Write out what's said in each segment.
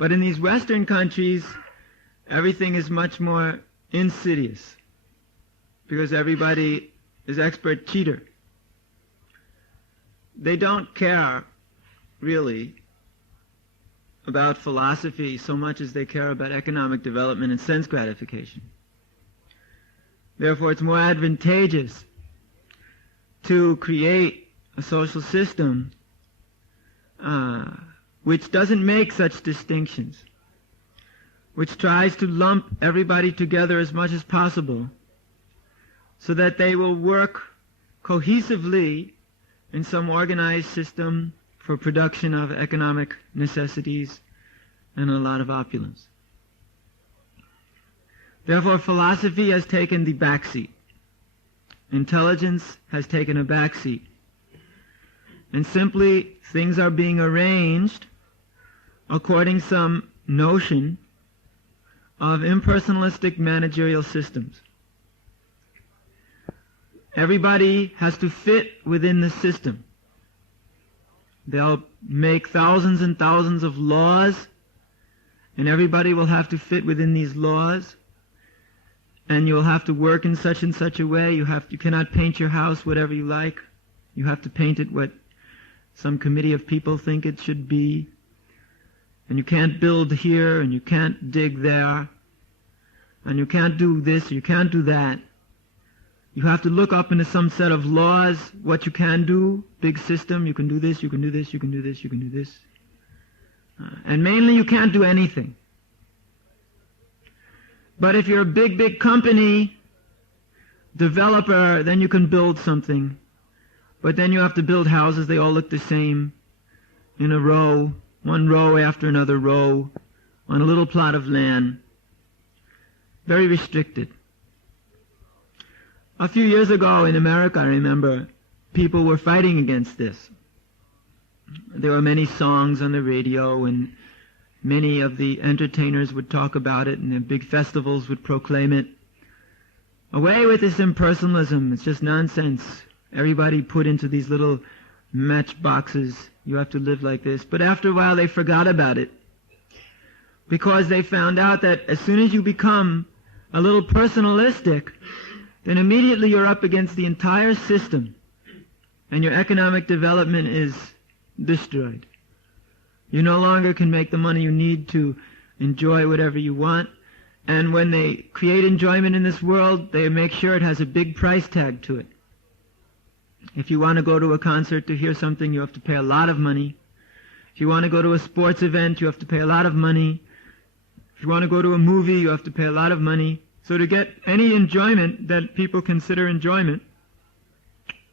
But in these Western countries, everything is much more insidious, because everybody is expert cheater. They don't care, really, about philosophy so much as they care about economic development and sense gratification. Therefore, it's more advantageous to create a social system which doesn't make such distinctions, which tries to lump everybody together as much as possible so that they will work cohesively in some organized system for production of economic necessities and a lot of opulence. Therefore, philosophy has taken the back seat. Intelligence has taken a back seat. And simply things are being arranged according to some notion of impersonalistic managerial systems. Everybody has to fit within the system. They'll make thousands and thousands of laws, and everybody will have to fit within these laws, and you'll have to work in such and such a way. You cannot paint your house whatever you like. You have to paint it what some committee of people think it should be. And you can't build here, and you can't dig there, and you can't do this, you can't do that. You have to look up into some set of laws, what you can do, big system, you can do this, you can do this, you can do this, you can do this. And mainly you can't do anything. But if you're a big, big company, developer, then you can build something. But then you have to build houses, they all look the same, in a row, one row after another row, on a little plot of land. Very restricted. A few years ago in America, I remember, people were fighting against this. There were many songs on the radio, and many of the entertainers would talk about it, and the big festivals would proclaim it. Away with this impersonalism, it's just nonsense. Everybody put into these little matchboxes. You have to live like this. But after a while they forgot about it, because they found out that as soon as you become a little personalistic, then immediately you're up against the entire system, and your economic development is destroyed. You no longer can make the money you need to enjoy whatever you want, and when they create enjoyment in this world, they make sure it has a big price tag to it. If you want to go to a concert to hear something, you have to pay a lot of money. If you want to go to a sports event, you have to pay a lot of money. If you want to go to a movie, you have to pay a lot of money. So to get any enjoyment that people consider enjoyment,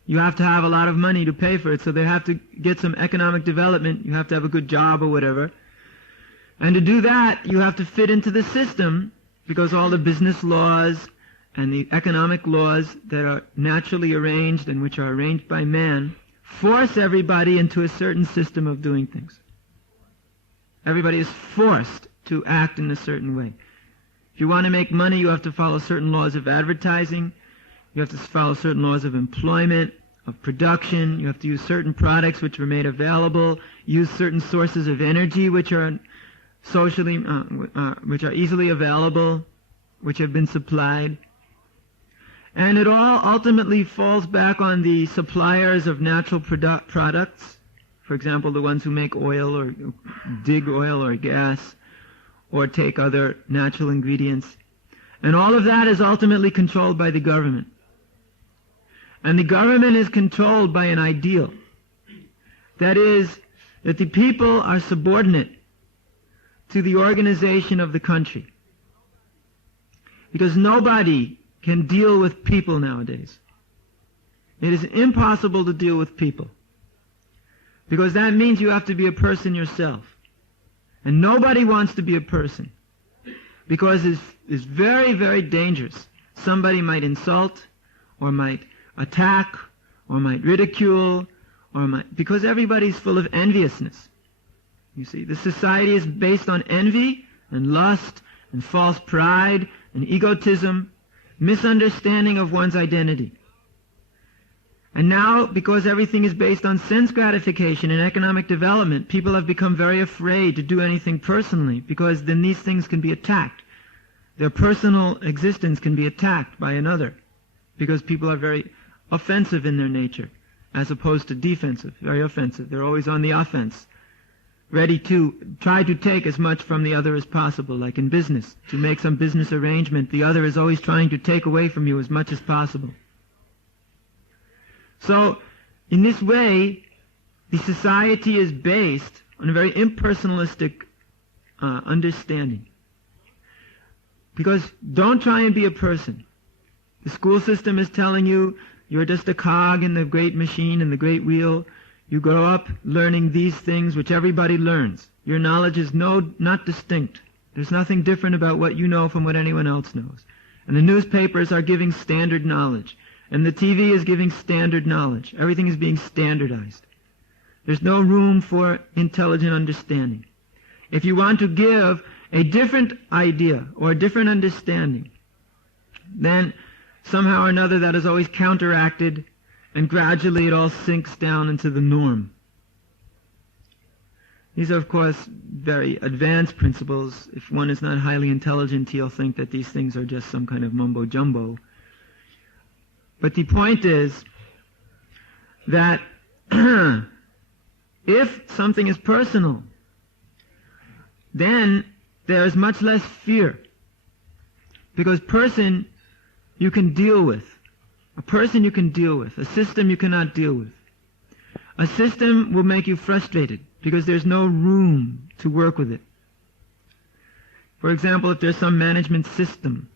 you have to have a lot of money to pay for it. So they have to get some economic development. You have to have a good job or whatever. And to do that, you have to fit into the system, because all the business laws and the economic laws that are naturally arranged and which are arranged by man force everybody into a certain system of doing things. Everybody is forced to act in a certain way. If you want to make money, you have to follow certain laws of advertising. You have to follow certain laws of employment, of production. You have to use certain products which were made available. Use certain sources of energy which are socially, which are easily available, which have been supplied. And it all ultimately falls back on the suppliers of natural products. For example, the ones who make oil or dig oil or gas, or take other natural ingredients. And all of that is ultimately controlled by the government. And the government is controlled by an ideal. That is, that the people are subordinate to the organization of the country. Because nobody can deal with people nowadays. It is impossible to deal with people, because that means you have to be a person yourself. And nobody wants to be a person, because it's very, very dangerous. Somebody might insult, or might attack, or might ridicule, because everybody's full of enviousness. You see, the society is based on envy and lust and false pride and egotism, misunderstanding of one's identity. And now, because everything is based on sense gratification and economic development, people have become very afraid to do anything personally, because then these things can be attacked. Their personal existence can be attacked by another, because people are very offensive in their nature, as opposed to defensive, very offensive. They're always on the offense, ready to try to take as much from the other as possible, like in business. To make some business arrangement, the other is always trying to take away from you as much as possible. So, in this way, the society is based on a very impersonalistic understanding. Because don't try and be a person. The school system is telling you you're just a cog in the great machine and the great wheel. You grow up learning these things which everybody learns. Your knowledge is not distinct. There's nothing different about what you know from what anyone else knows. And the newspapers are giving standard knowledge. And the TV is giving standard knowledge. Everything is being standardized. There's no room for intelligent understanding. If you want to give a different idea or a different understanding, then somehow or another that is always counteracted, and gradually it all sinks down into the norm. These are, of course, very advanced principles. If one is not highly intelligent, he'll think that these things are just some kind of mumbo-jumbo. But the point is that if something is personal, then there is much less fear. Because person you can deal with. A person you can deal with. A system you cannot deal with. A system will make you frustrated because there's no room to work with it. For example, if there's some management system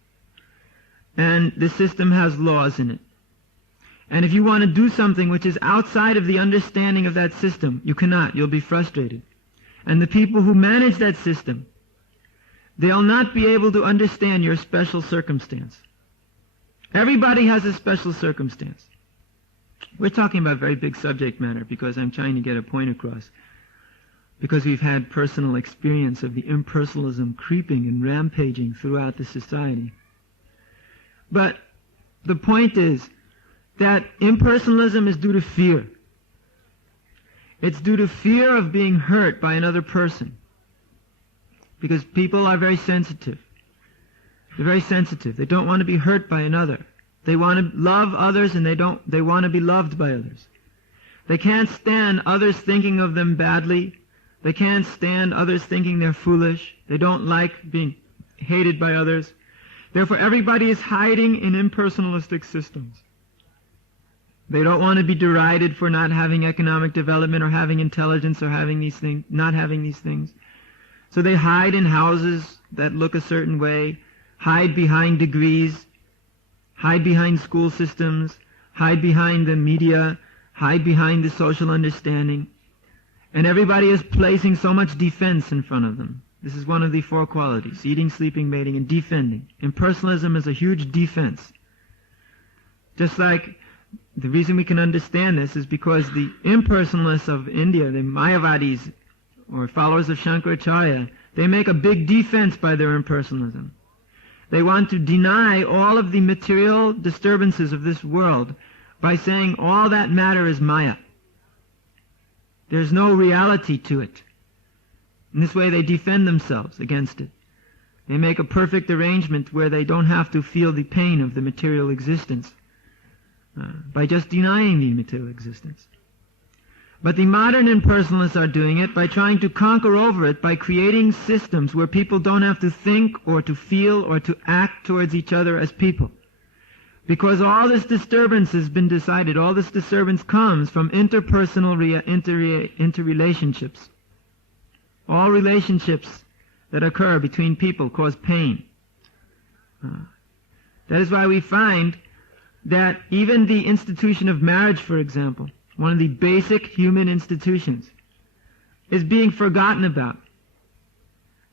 and the system has laws in it, and if you want to do something which is outside of the understanding of that system, you cannot. You'll be frustrated. And the people who manage that system, they'll not be able to understand your special circumstance. Everybody has a special circumstance. We're talking about very big subject matter because I'm trying to get a point across. Because we've had personal experience of the impersonalism creeping and rampaging throughout the society. But the point is that impersonalism is due to fear. It's due to fear of being hurt by another person. Because people are very sensitive. They're very sensitive. They don't want to be hurt by another. They want to love others and they want to be loved by others. They can't stand others thinking of them badly. They can't stand others thinking they're foolish. They don't like being hated by others. Therefore, everybody is hiding in impersonalistic systems. They don't want to be derided for not having economic development or having intelligence or having these things, not having these things. So they hide in houses that look a certain way, hide behind degrees, hide behind school systems, hide behind the media, hide behind the social understanding. And everybody is placing so much defense in front of them. This is one of the four qualities: eating, sleeping, mating, and defending. Impersonalism is a huge defense. Just like the reason we can understand this is because the impersonalists of India, the Mayavadis, or followers of Shankaracharya, they make a big defense by their impersonalism. They want to deny all of the material disturbances of this world by saying all that matter is Maya. There's no reality to it. In this way they defend themselves against it. They make a perfect arrangement where they don't have to feel the pain of the material existence by just denying the material existence. But the modern impersonalists are doing it by trying to conquer over it by creating systems where people don't have to think or to feel or to act towards each other as people. Because all this disturbance has been decided, all this disturbance comes from interpersonal interrelationships. All relationships that occur between people cause pain. That is why we find that even the institution of marriage, for example, one of the basic human institutions, is being forgotten about.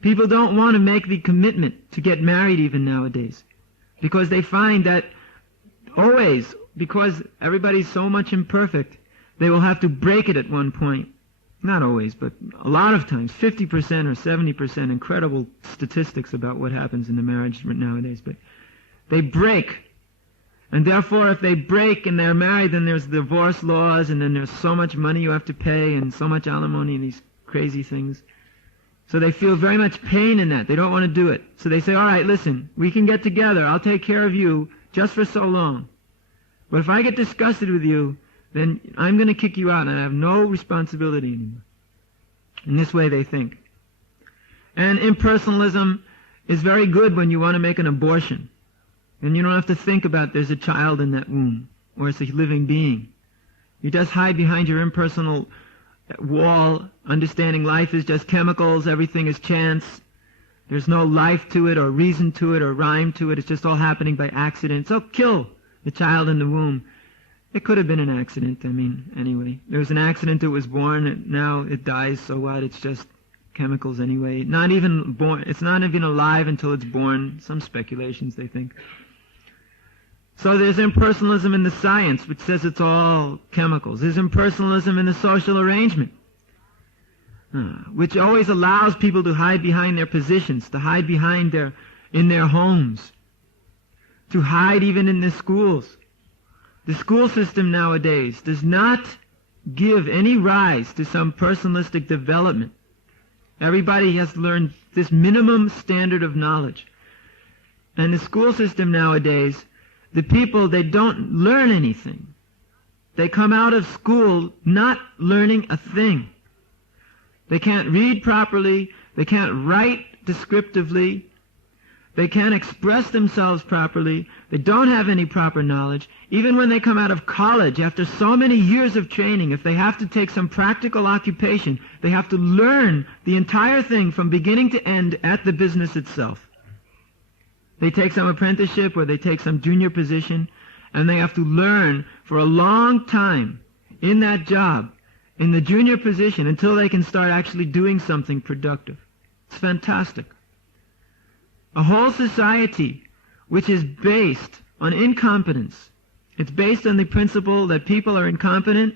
People don't want to make the commitment to get married even nowadays, because they find that always, because everybody's so much imperfect, they will have to break it at one point. Not always, but a lot of times, 50% or 70%, incredible statistics about what happens in the marriage nowadays, but they break. And therefore, if they break and they're married, then there's divorce laws, and then there's so much money you have to pay, and so much alimony, and these crazy things. So they feel very much pain in that. They don't want to do it. So they say, all right, listen, we can get together. I'll take care of you just for so long. But if I get disgusted with you, then I'm going to kick you out, and I have no responsibility anymore. In this way they think. And impersonalism is very good when you want to make an abortion. And you don't have to think about there's a child in that womb, or it's a living being. You just hide behind your impersonal wall, understanding life is just chemicals, everything is chance. There's no life to it, or reason to it, or rhyme to it. It's just all happening by accident. So kill the child in the womb. It could have been an accident, anyway. There was an accident, it was born, and now it dies, so what? It's just chemicals anyway. Not even born, it's not even alive until it's born. Some speculations, they think. So there's impersonalism in the science, which says it's all chemicals. There's impersonalism in the social arrangement, which always allows people to hide behind their positions, to hide behind in their homes, to hide even in the schools. The school system nowadays does not give any rise to some personalistic development. Everybody has learned this minimum standard of knowledge. And the school system nowadays, the people, they don't learn anything. They come out of school not learning a thing. They can't read properly. They can't write descriptively. They can't express themselves properly. They don't have any proper knowledge. Even when they come out of college, after so many years of training, if they have to take some practical occupation, they have to learn the entire thing from beginning to end at the business itself. They take some apprenticeship or they take some junior position, and they have to learn for a long time in that job, in the junior position, until they can start actually doing something productive. It's fantastic. A whole society which is based on incompetence. It's based on the principle that people are incompetent,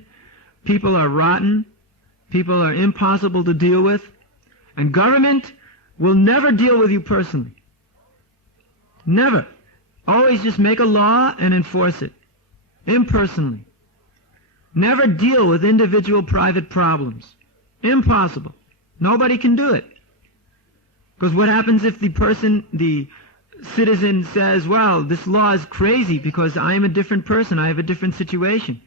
people are rotten, people are impossible to deal with, and government will never deal with you personally. Never. Always just make a law and enforce it. Impersonally. Never deal with individual private problems. Impossible. Nobody can do it. Because what happens if the citizen says, well, this law is crazy because I am a different person, I have a different situation.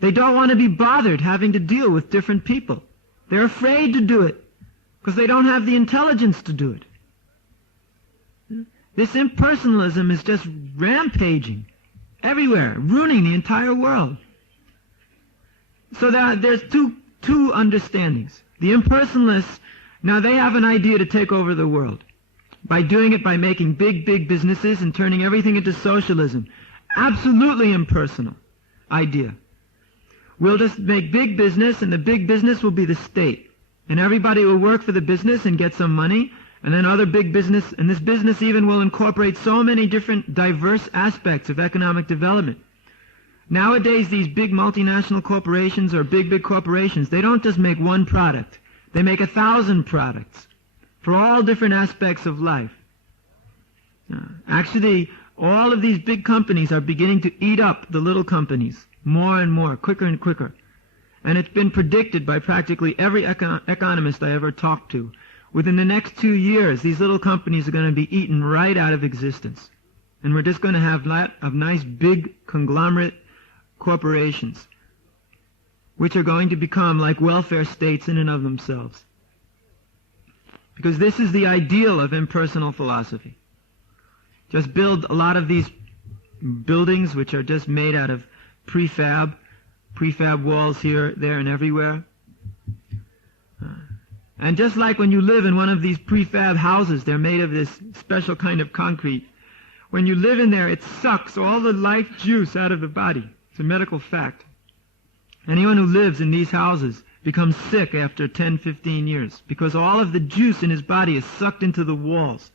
They don't want to be bothered having to deal with different people. They're afraid to do it because they don't have the intelligence to do it. This impersonalism is just rampaging everywhere, ruining the entire world. So there's two understandings. The impersonalists, now they have an idea to take over the world by doing it by making big businesses and turning everything into socialism. Absolutely impersonal idea. We'll just make big business, and the big business will be the state. And everybody will work for the business and get some money, and then other big business, and this business even will incorporate so many different diverse aspects of economic development. Nowadays, these big multinational corporations or big corporations, they don't just make one product. They make 1,000 products for all different aspects of life. Actually, all of these big companies are beginning to eat up the little companies more and more, quicker and quicker. And it's been predicted by practically every economist I ever talked to. Within the next 2 years, these little companies are going to be eaten right out of existence. And we're just going to have nice big conglomerate corporations, which are going to become like welfare states in and of themselves. Because this is the ideal of impersonal philosophy. Just build a lot of these buildings which are just made out of prefab walls here, there, and everywhere. And just like when you live in one of these prefab houses, they're made of this special kind of concrete. When you live in there, it sucks all the life juice out of the body. It's a medical fact. Anyone who lives in these houses becomes sick after 10, 15 years because all of the juice in his body is sucked into the walls.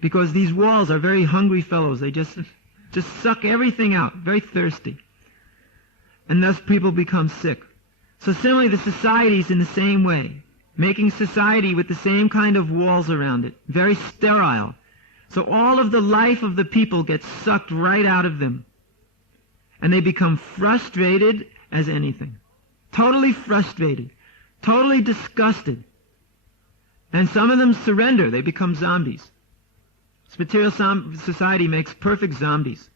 Because these walls are very hungry fellows. They just suck everything out, very thirsty. And thus people become sick. So similarly, the society is in the same way, making society with the same kind of walls around it, very sterile. So all of the life of the people gets sucked right out of them. And they become frustrated as anything. Totally frustrated. Totally disgusted. And some of them surrender. They become zombies. This material society makes perfect zombies.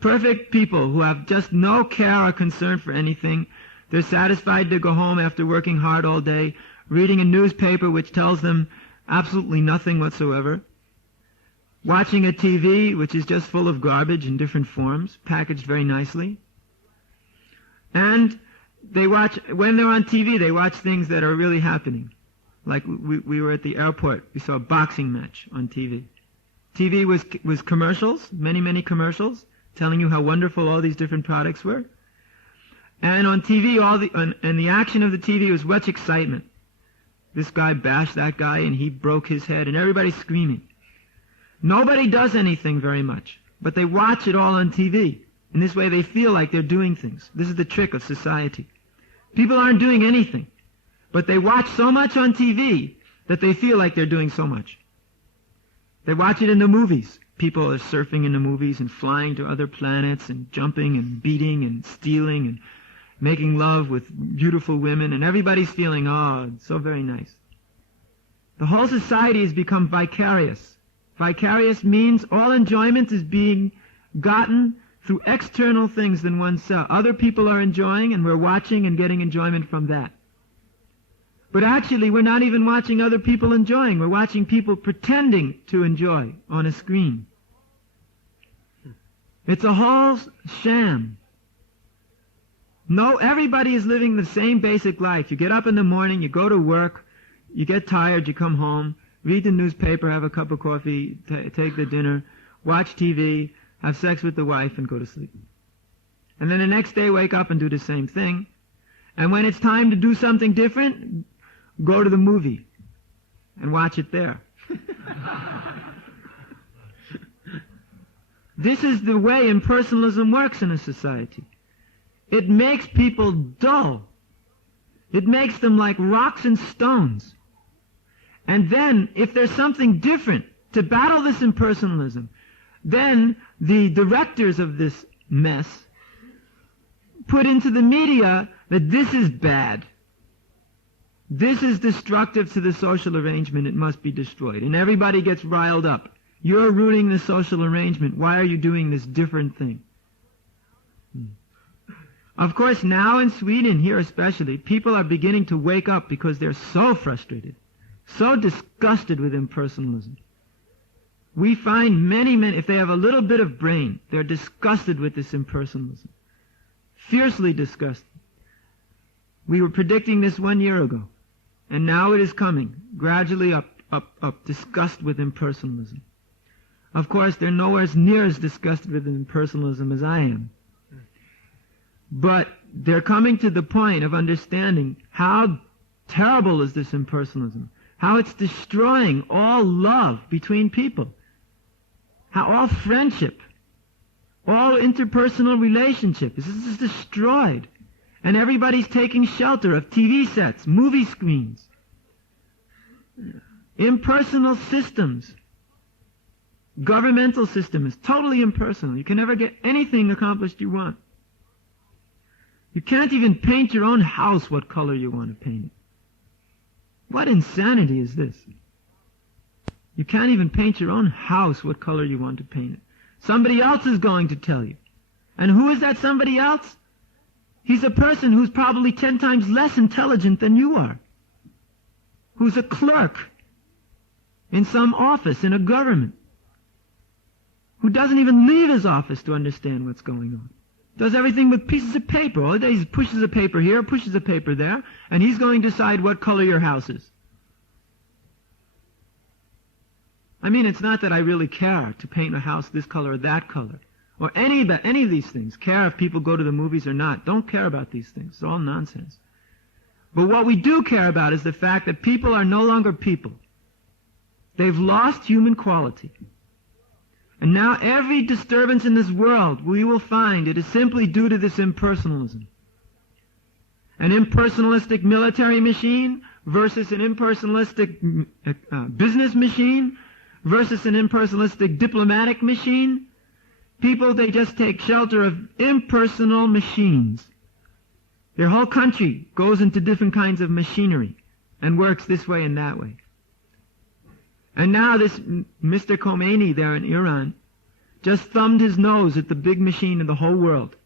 Perfect people who have just no care or concern for anything. They're satisfied to go home after working hard all day, reading a newspaper which tells them absolutely nothing whatsoever, watching a TV which is just full of garbage in different forms, packaged very nicely. And they watch, when they're on TV, they watch things that are really happening. Like we were at the airport, we saw a boxing match on TV. TV was commercials, many commercials, telling you how wonderful all these different products were. And on TV, and the action of the TV was much excitement. This guy bashed that guy and he broke his head and everybody's screaming. Nobody does anything very much, but they watch it all on TV. In this way they feel like they're doing things. This is the trick of society. People aren't doing anything, but they watch so much on TV that they feel like they're doing so much. They watch it in the movies. People are surfing in the movies and flying to other planets and jumping and beating and stealing and making love with beautiful women, and everybody's feeling, oh, it's so very nice. The whole society has become vicarious. Vicarious means all enjoyment is being gotten through external things than oneself. Other people are enjoying, and we're watching and getting enjoyment from that. But actually, we're not even watching other people enjoying. We're watching people pretending to enjoy on a screen. It's a whole sham. No, everybody is living the same basic life. You get up in the morning, you go to work, you get tired, you come home, read the newspaper, have a cup of coffee, take the dinner, watch TV, have sex with the wife, and go to sleep. And then the next day wake up and do the same thing. And when it's time to do something different, go to the movie and watch it there. This is the way impersonalism works in a society. It makes people dull. It makes them like rocks and stones. And then, if there's something different to battle this impersonalism, then the directors of this mess put into the media that this is bad. This is destructive to the social arrangement. It must be destroyed. And everybody gets riled up. You're ruining the social arrangement. Why are you doing this different thing? Of course, now in Sweden, here especially, people are beginning to wake up because they're so frustrated, so disgusted with impersonalism. We find many, if they have a little bit of brain, they're disgusted with this impersonalism. Fiercely disgusted. We were predicting this 1 year ago, and now it is coming, gradually up, disgust with impersonalism. Of course, they're nowhere near as disgusted with impersonalism as I am. But they're coming to the point of understanding how terrible is this impersonalism, how it's destroying all love between people, how all friendship, all interpersonal relationship is destroyed, and everybody's taking shelter of TV sets, movie screens, impersonal systems. Governmental system is totally impersonal. You can never get anything accomplished you want. You can't even paint your own house what color you want to paint it. What insanity is this? You can't even paint your own house what color you want to paint it. Somebody else is going to tell you. And who is that somebody else? He's a person who's probably 10 times less intelligent than you are. Who's a clerk in some office in a government. Who doesn't even leave his office to understand what's going on. Does everything with pieces of paper. All the day he pushes a paper here, pushes a paper there, and he's going to decide what color your house is. I mean, it's not that I really care to paint a house this color or that color, or any of these things. Care if people go to the movies or not. Don't care about these things. It's all nonsense. But what we do care about is the fact that people are no longer people. They've lost human quality. And now every disturbance in this world, we will find it is simply due to this impersonalism. An impersonalistic military machine versus an impersonalistic business machine versus an impersonalistic diplomatic machine, people, they just take shelter of impersonal machines. Their whole country goes into different kinds of machinery and works this way and that way. And now this Mr. Khomeini there in Iran just thumbed his nose at the big machine in the whole world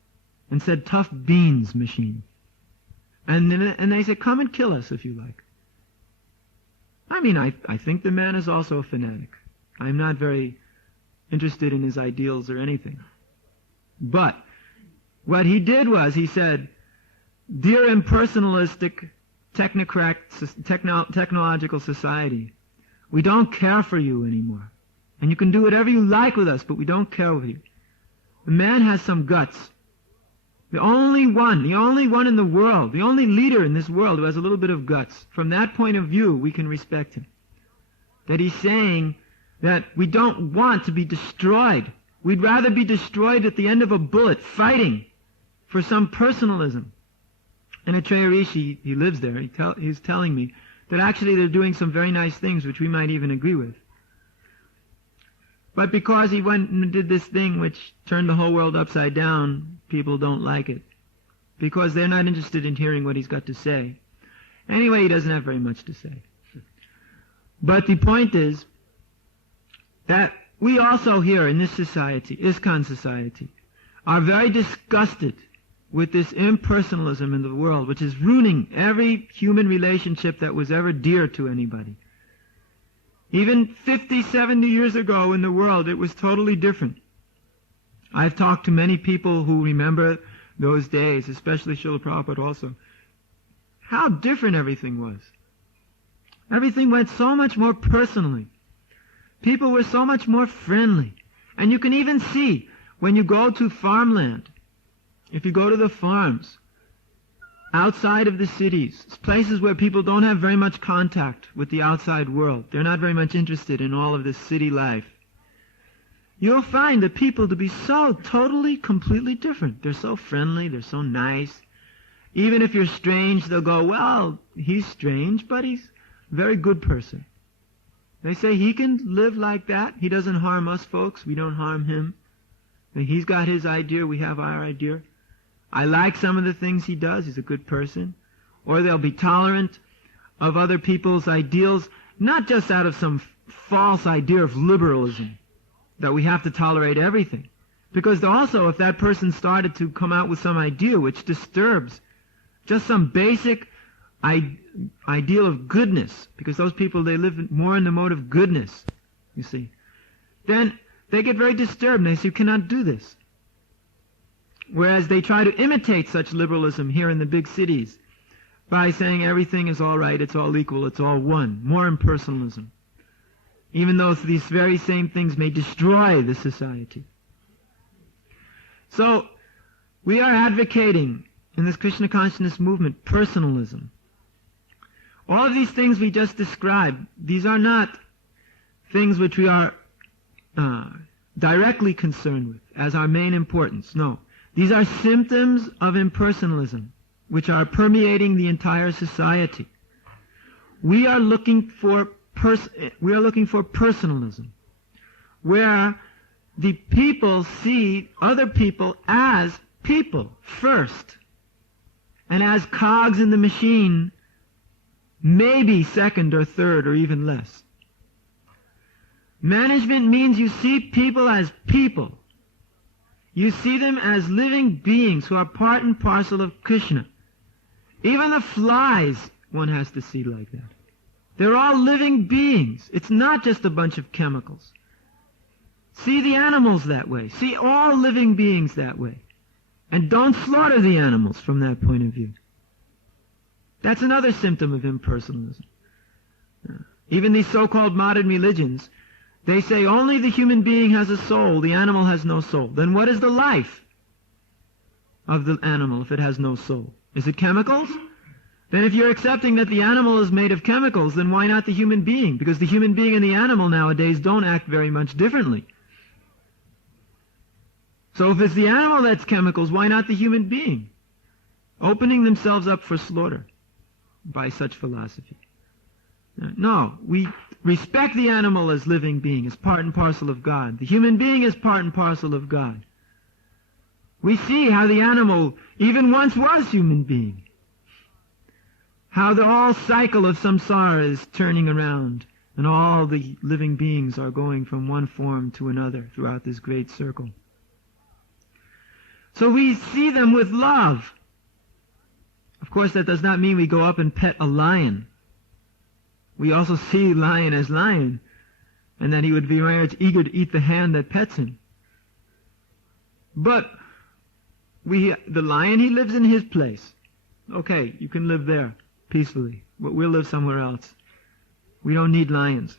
and said, tough beans machine. And they said, come and kill us if you like. I mean, I think the man is also a fanatic. I'm not very interested in his ideals or anything. But what he did was, he said, dear impersonalistic technological society, we don't care for you anymore. And you can do whatever you like with us, but we don't care with you. The man has some guts. The only one in the world, the only leader in this world who has a little bit of guts. From that point of view, we can respect him. That he's saying that we don't want to be destroyed. We'd rather be destroyed at the end of a bullet, fighting for some personalism. And Atreya Rishi, he lives there, he's telling me that actually they're doing some very nice things which we might even agree with. But because he went and did this thing which turned the whole world upside down, people don't like it. Because they're not interested in hearing what he's got to say. Anyway, he doesn't have very much to say. But the point is that we also here in this society, ISKCON society, are very disgusted with this impersonalism in the world, which is ruining every human relationship that was ever dear to anybody. Even 50, 70 years ago in the world, it was totally different. I've talked to many people who remember those days, especially Srila Prabhupada also, how different everything was. Everything went so much more personally. People were so much more friendly. And you can even see, when you go to farmland, if you go to the farms, outside of the cities, places where people don't have very much contact with the outside world, they're not very much interested in all of this city life, you'll find the people to be so totally, completely different. They're so friendly, they're so nice. Even if you're strange, they'll go, well, he's strange, but he's a very good person. They say he can live like that. He doesn't harm us folks. We don't harm him. And he's got his idea, we have our idea. I like some of the things he does. He's a good person. Or they'll be tolerant of other people's ideals, not just out of some false idea of liberalism, that we have to tolerate everything. Because also, if that person started to come out with some idea which disturbs just some basic ideal of goodness, because those people, they live more in the mode of goodness, you see, then they get very disturbed and they say, you cannot do this. Whereas they try to imitate such liberalism here in the big cities by saying everything is all right, it's all equal, it's all one, more impersonalism. Even though these very same things may destroy the society. So, we are advocating in this Krishna consciousness movement personalism. All of these things we just described, these are not things which we are directly concerned with as our main importance. No. These are symptoms of impersonalism, which are permeating the entire society. We are looking for personalism, where the people see other people as people first, and as cogs in the machine, maybe second or third or even less. Management means you see people as people. You see them as living beings who are part and parcel of Krishna. Even the flies, one has to see like that. They're all living beings. It's not just a bunch of chemicals. See the animals that way. See all living beings that way. And don't slaughter the animals from that point of view. That's another symptom of impersonalism. Even these so-called modern religions, they say only the human being has a soul, the animal has no soul. Then what is the life of the animal if it has no soul? Is it chemicals? Then if you're accepting that the animal is made of chemicals, then why not the human being? Because the human being and the animal nowadays don't act very much differently. So if it's the animal that's chemicals, why not the human being? Opening themselves up for slaughter by such philosophy. No, we respect the animal as living being, as part and parcel of God. The human being is part and parcel of God. We see how the animal even once was human being. How the whole cycle of samsara is turning around, and all the living beings are going from one form to another throughout this great circle. So we see them with love. Of course, that does not mean we go up and pet a lion. We also see lion as lion, and that he would be very much eager to eat the hand that pets him. But the lion, he lives in his place. Okay, you can live there peacefully, but we'll live somewhere else. We don't need lions.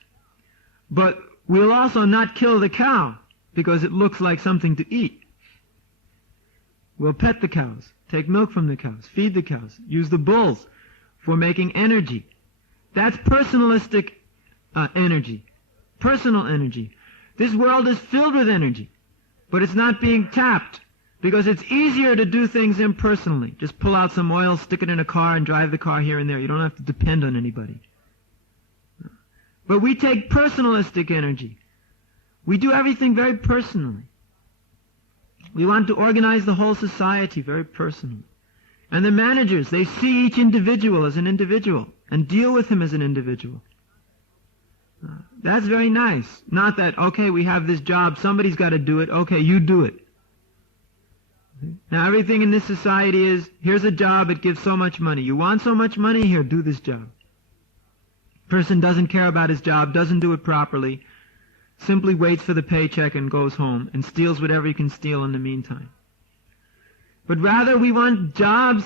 But we'll also not kill the cow because it looks like something to eat. We'll pet the cows, take milk from the cows, feed the cows, use the bulls for making energy. That's personalistic energy, personal energy. This world is filled with energy, but it's not being tapped because it's easier to do things impersonally. Just pull out some oil, stick it in a car, and drive the car here and there. You don't have to depend on anybody. But we take personalistic energy. We do everything very personally. We want to organize the whole society very personally. And the managers, they see each individual as an individual and deal with him as an individual. That's very nice. Not that, okay, we have this job, somebody's got to do it, okay, you do it. Now everything in this society is, here's a job, it gives so much money. You want so much money? Here, do this job. Person doesn't care about his job, doesn't do it properly, simply waits for the paycheck and goes home and steals whatever he can steal in the meantime. But rather we want jobs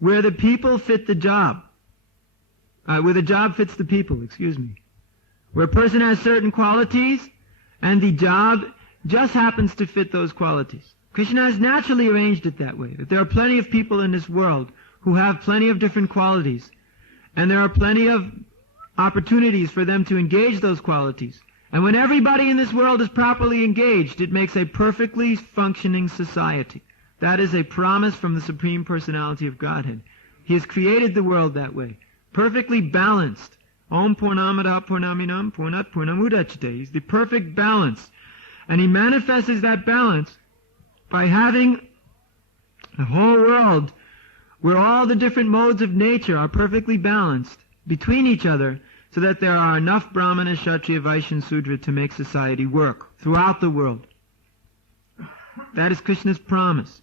where the people fit the job. Where the job fits the people, Where a person has certain qualities and the job just happens to fit those qualities. Krishna has naturally arranged it that way, that there are plenty of people in this world who have plenty of different qualities, and there are plenty of opportunities for them to engage those qualities. And when everybody in this world is properly engaged, it makes a perfectly functioning society. That is a promise from the Supreme Personality of Godhead. He has created the world that way, perfectly balanced. Om Purnamada Purnaminam Purnat Purnamudachyate. He's the perfect balance. And he manifests that balance by having a whole world where all the different modes of nature are perfectly balanced between each other, so that there are enough Brahmana, Kshatriya, Vaishya, and Sudra to make society work throughout the world. That is Krishna's promise.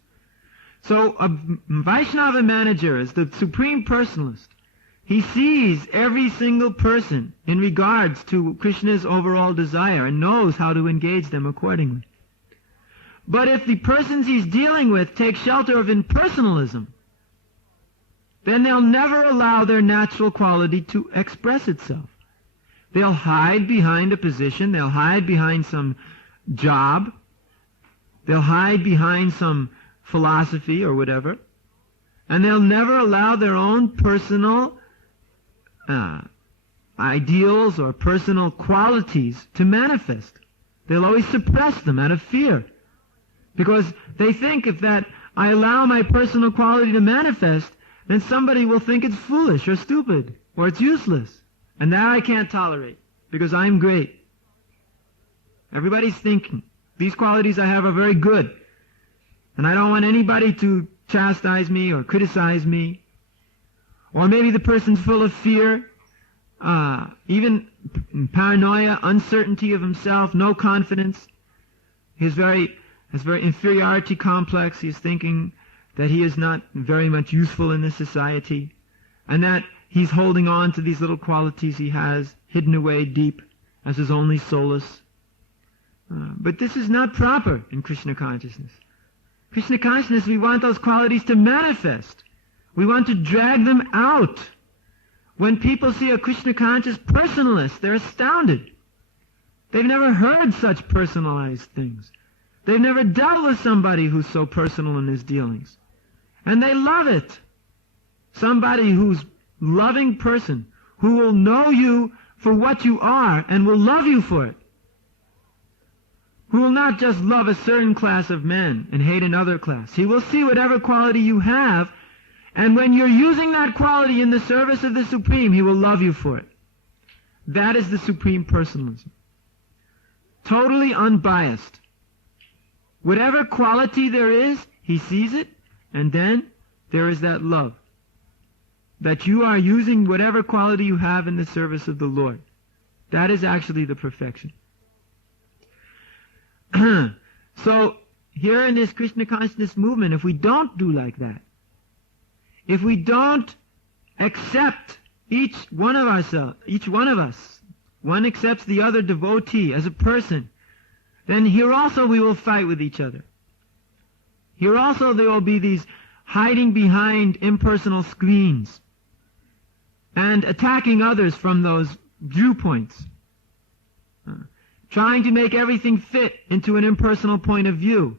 So a Vaishnava manager is the supreme personalist. He sees every single person in regards to Krishna's overall desire and knows how to engage them accordingly. But if the persons he's dealing with take shelter of impersonalism, then they'll never allow their natural quality to express itself. They'll hide behind a position, they'll hide behind some job, they'll hide behind some philosophy or whatever, and they'll never allow their own personal ideals or personal qualities to manifest. They'll always suppress them out of fear, because they think if that I allow my personal quality to manifest, then somebody will think it's foolish or stupid or it's useless. And that I can't tolerate because I'm great. Everybody's thinking, these qualities I have are very good. And I don't want anybody to chastise me or criticize me. Or maybe the person's full of fear, even paranoia, uncertainty of himself, no confidence. He has very inferiority complex. He's thinking that he is not very much useful in this society, and that he's holding on to these little qualities he has hidden away deep as his only solace. But this is not proper in Krishna consciousness. Krishna consciousness, we want those qualities to manifest. We want to drag them out. When people see a Krishna conscious personalist, they're astounded. They've never heard such personalized things. They've never dealt with somebody who's so personal in his dealings. And they love it. Somebody who's loving person, who will know you for what you are and will love you for it. Who will not just love a certain class of men and hate another class. He will see whatever quality you have, and when you're using that quality in the service of the Supreme, he will love you for it. That is the supreme personalism. Totally unbiased. Whatever quality there is, he sees it, and then there is that love. That you are using whatever quality you have in the service of the Lord. That is actually the perfection. So, here in this Krishna consciousness movement, if we don't do like that, if we don't accept each one of us, one accepts the other devotee as a person, then here also we will fight with each other. Here also there will be these hiding behind impersonal screens and attacking others from those viewpoints, trying to make everything fit into an impersonal point of view.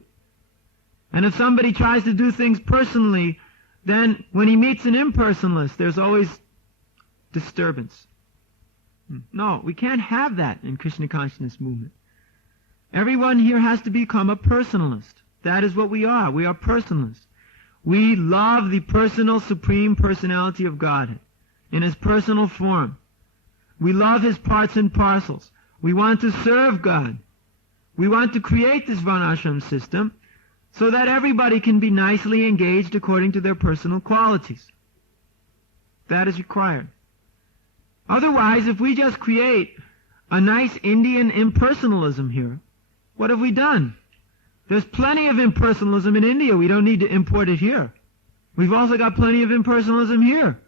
And if somebody tries to do things personally, then when he meets an impersonalist, there's always disturbance. No, we can't have that in Krishna consciousness movement. Everyone here has to become a personalist. That is what we are. We are personalists. We love the personal supreme personality of God in his personal form. We love his parts and parcels. We want to serve God. We want to create this varnashram system so that everybody can be nicely engaged according to their personal qualities. That is required. Otherwise, if we just create a nice Indian impersonalism here, what have we done? There's plenty of impersonalism in India. We don't need to import it here. We've also got plenty of impersonalism here.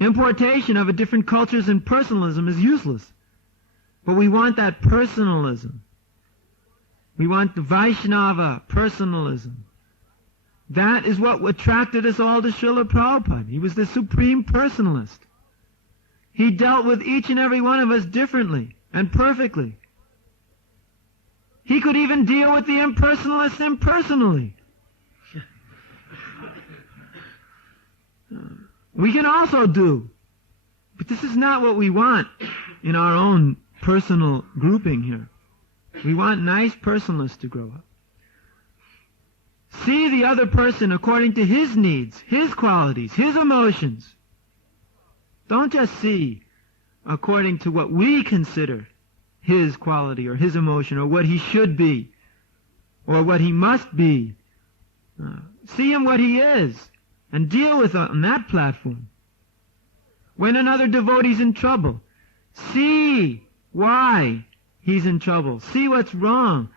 Importation of a different culture's impersonalism is useless. But we want that personalism. We want the Vaishnava personalism. That is what attracted us all to Srila Prabhupada. He was the supreme personalist. He dealt with each and every one of us differently and perfectly. He could even deal with the impersonalists impersonally. We can also do, but this is not what we want in our own personal grouping here. We want nice personalists to grow up. See the other person according to his needs, his qualities, his emotions. Don't just see according to what we consider his quality or his emotion or what he should be or what he must be. See him what he is and deal with it on that platform. When another devotee's in trouble, see why he's in trouble. See what's wrong.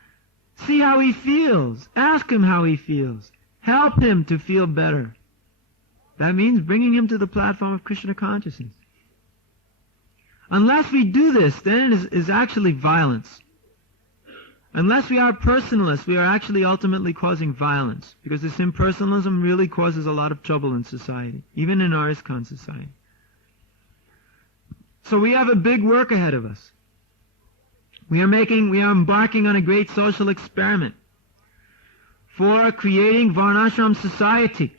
See how he feels. Ask him how he feels. Help him to feel better. That means bringing him to the platform of Krishna consciousness. Unless we do this, then it is actually violence. Unless we are personalists, we are actually ultimately causing violence, because this impersonalism really causes a lot of trouble in society, even in our ISKCON society. So we have a big work ahead of us. We are embarking on a great social experiment for creating Varnashram society.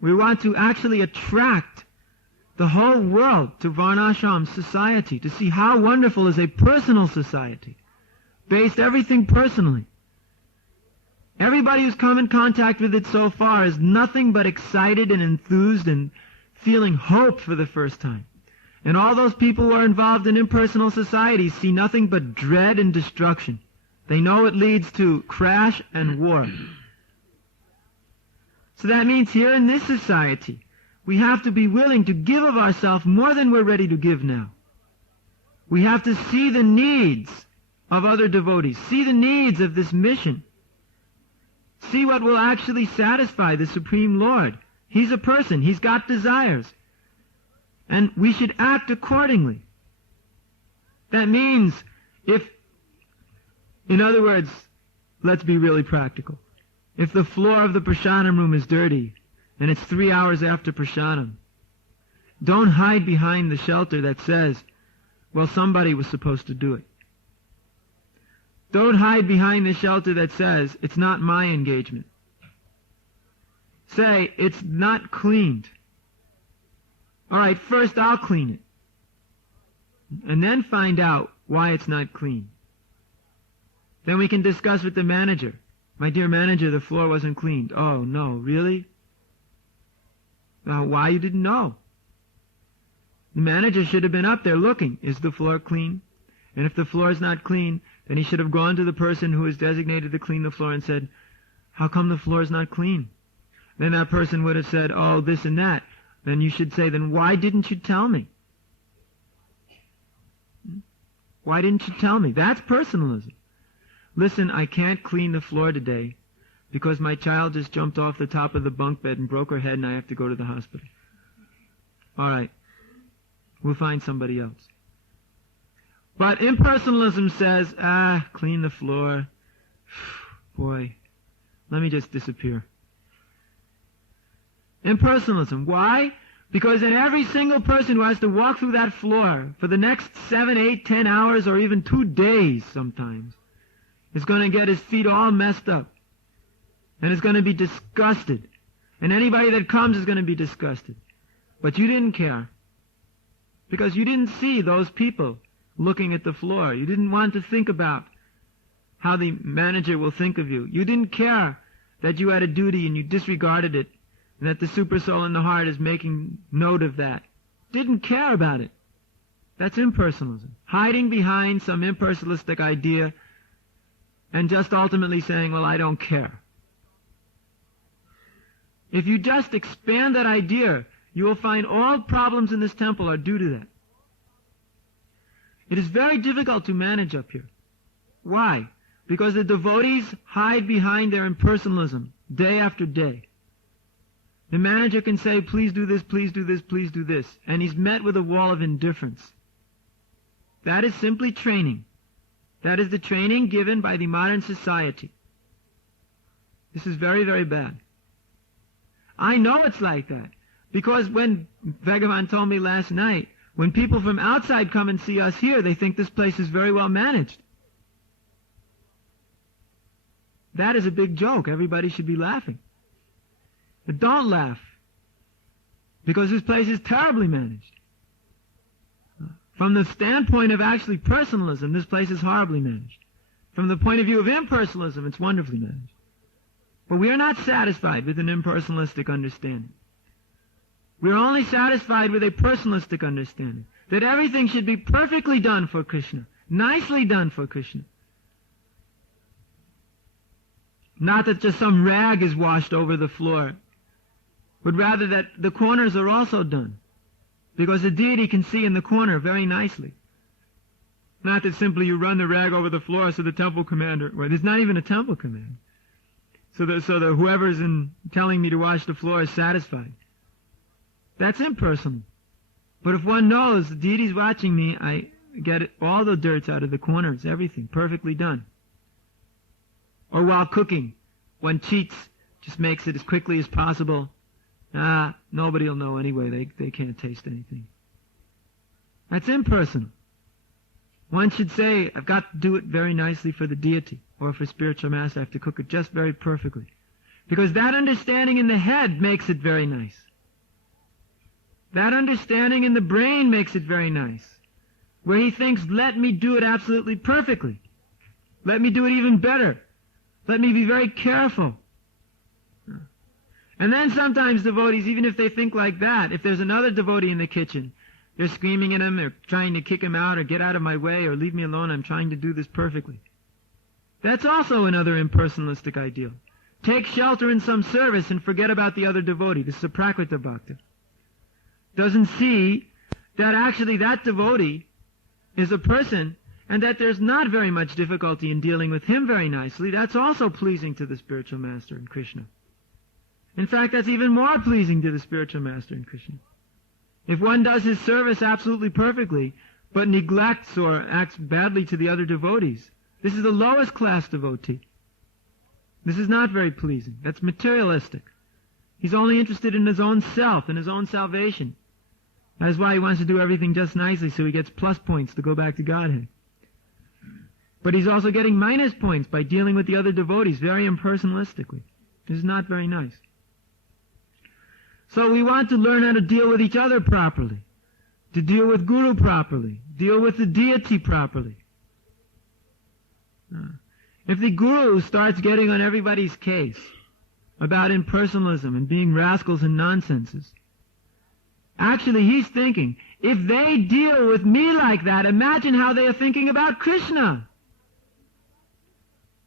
We want to actually attract the whole world to Varnashram society, to see how wonderful is a personal society, based everything personally. Everybody who's come in contact with it so far is nothing but excited and enthused and feeling hope for the first time. And all those people who are involved in impersonal societies see nothing but dread and destruction. They know it leads to crash and war. So that means here in this society, we have to be willing to give of ourselves more than we're ready to give now. We have to see the needs of other devotees, see the needs of this mission. See what will actually satisfy the Supreme Lord. He's a person, he's got desires. And we should act accordingly. That means in other words, let's be really practical. If the floor of the prasadam room is dirty, and it's 3 hours after prasadam, don't hide behind the shelter that says, well, somebody was supposed to do it. Don't hide behind the shelter that says, it's not my engagement. Say, it's not cleaned. All right, first I'll clean it. And then find out why it's not clean. Then we can discuss with the manager. My dear manager, the floor wasn't cleaned. Oh, no, really? Why you didn't know? The manager should have been up there looking. Is the floor clean? And if the floor is not clean, then he should have gone to the person who is designated to clean the floor and said, how come the floor is not clean? Then that person would have said, oh, this and that. Then you should say, then why didn't you tell me? Why didn't you tell me? That's personalism. Listen, I can't clean the floor today because my child just jumped off the top of the bunk bed and broke her head and I have to go to the hospital. All right. We'll find somebody else. But impersonalism says, clean the floor. Boy, let me just disappear. Impersonalism. Why? Because then every single person who has to walk through that floor for the next 7, 8, 10 hours or even 2 days sometimes is going to get his feet all messed up. And is going to be disgusted. And anybody that comes is going to be disgusted. But you didn't care. Because you didn't see those people looking at the floor. You didn't want to think about how the manager will think of you. You didn't care that you had a duty and you disregarded it, and that the super soul in the heart is making note of that. Didn't care about it. That's impersonalism. Hiding behind some impersonalistic idea and just ultimately saying, well, I don't care. If you just expand that idea, you will find all problems in this temple are due to that. It is very difficult to manage up here. Why? Because the devotees hide behind their impersonalism day after day. The manager can say, please do this, please do this, please do this, and he's met with a wall of indifference. That is simply training. That is the training given by the modern society. This is very, very bad. I know it's like that, because when Bhagavan told me last night, when people from outside come and see us here, they think this place is very well managed. That is a big joke. Everybody should be laughing. But don't laugh, because this place is terribly managed. From the standpoint of actually personalism, this place is horribly managed. From the point of view of impersonalism, it's wonderfully managed. But we are not satisfied with an impersonalistic understanding. We are only satisfied with a personalistic understanding, that everything should be perfectly done for Krishna, nicely done for Krishna. Not that just some rag is washed over the floor, but rather that the corners are also done, because the deity can see in the corner very nicely. Not that simply you run the rag over the floor so the temple commander, well, there's not even a temple commander, so that whoever's telling me to wash the floor is satisfied. That's impersonal. But if one knows the deity's watching me, I get all the dirt out of the corners, everything, perfectly done. Or while cooking, one cheats, just makes it as quickly as possible. Nobody will know anyway, they can't taste anything. That's impersonal. One should say, I've got to do it very nicely for the deity, or for spiritual master, I have to cook it just very perfectly. Because that understanding in the head makes it very nice. That understanding in the brain makes it very nice. Where he thinks, let me do it absolutely perfectly. Let me do it even better. Let me be very careful. And then sometimes devotees, even if they think like that, if there's another devotee in the kitchen, they're screaming at him, they're trying to kick him out, or get out of my way, or leave me alone, I'm trying to do this perfectly. That's also another impersonalistic ideal. Take shelter in some service and forget about the other devotee. This is a Prakrita Bhakta. Doesn't see that actually that devotee is a person, and that there's not very much difficulty in dealing with him very nicely. That's also pleasing to the spiritual master and Krishna. In fact, that's even more pleasing to the spiritual master and Krishna. If one does his service absolutely perfectly, but neglects or acts badly to the other devotees, this is the lowest class devotee. This is not very pleasing. That's materialistic. He's only interested in his own self and his own salvation. That is why he wants to do everything just nicely, so he gets plus points to go back to Godhead. But he's also getting minus points by dealing with the other devotees very impersonalistically. This is not very nice. So we want to learn how to deal with each other properly, to deal with Guru properly, deal with the deity properly. If the Guru starts getting on everybody's case about impersonalism and being rascals and nonsenses, Actually, he's thinking, if they deal with me like that, imagine how they are thinking about Krishna.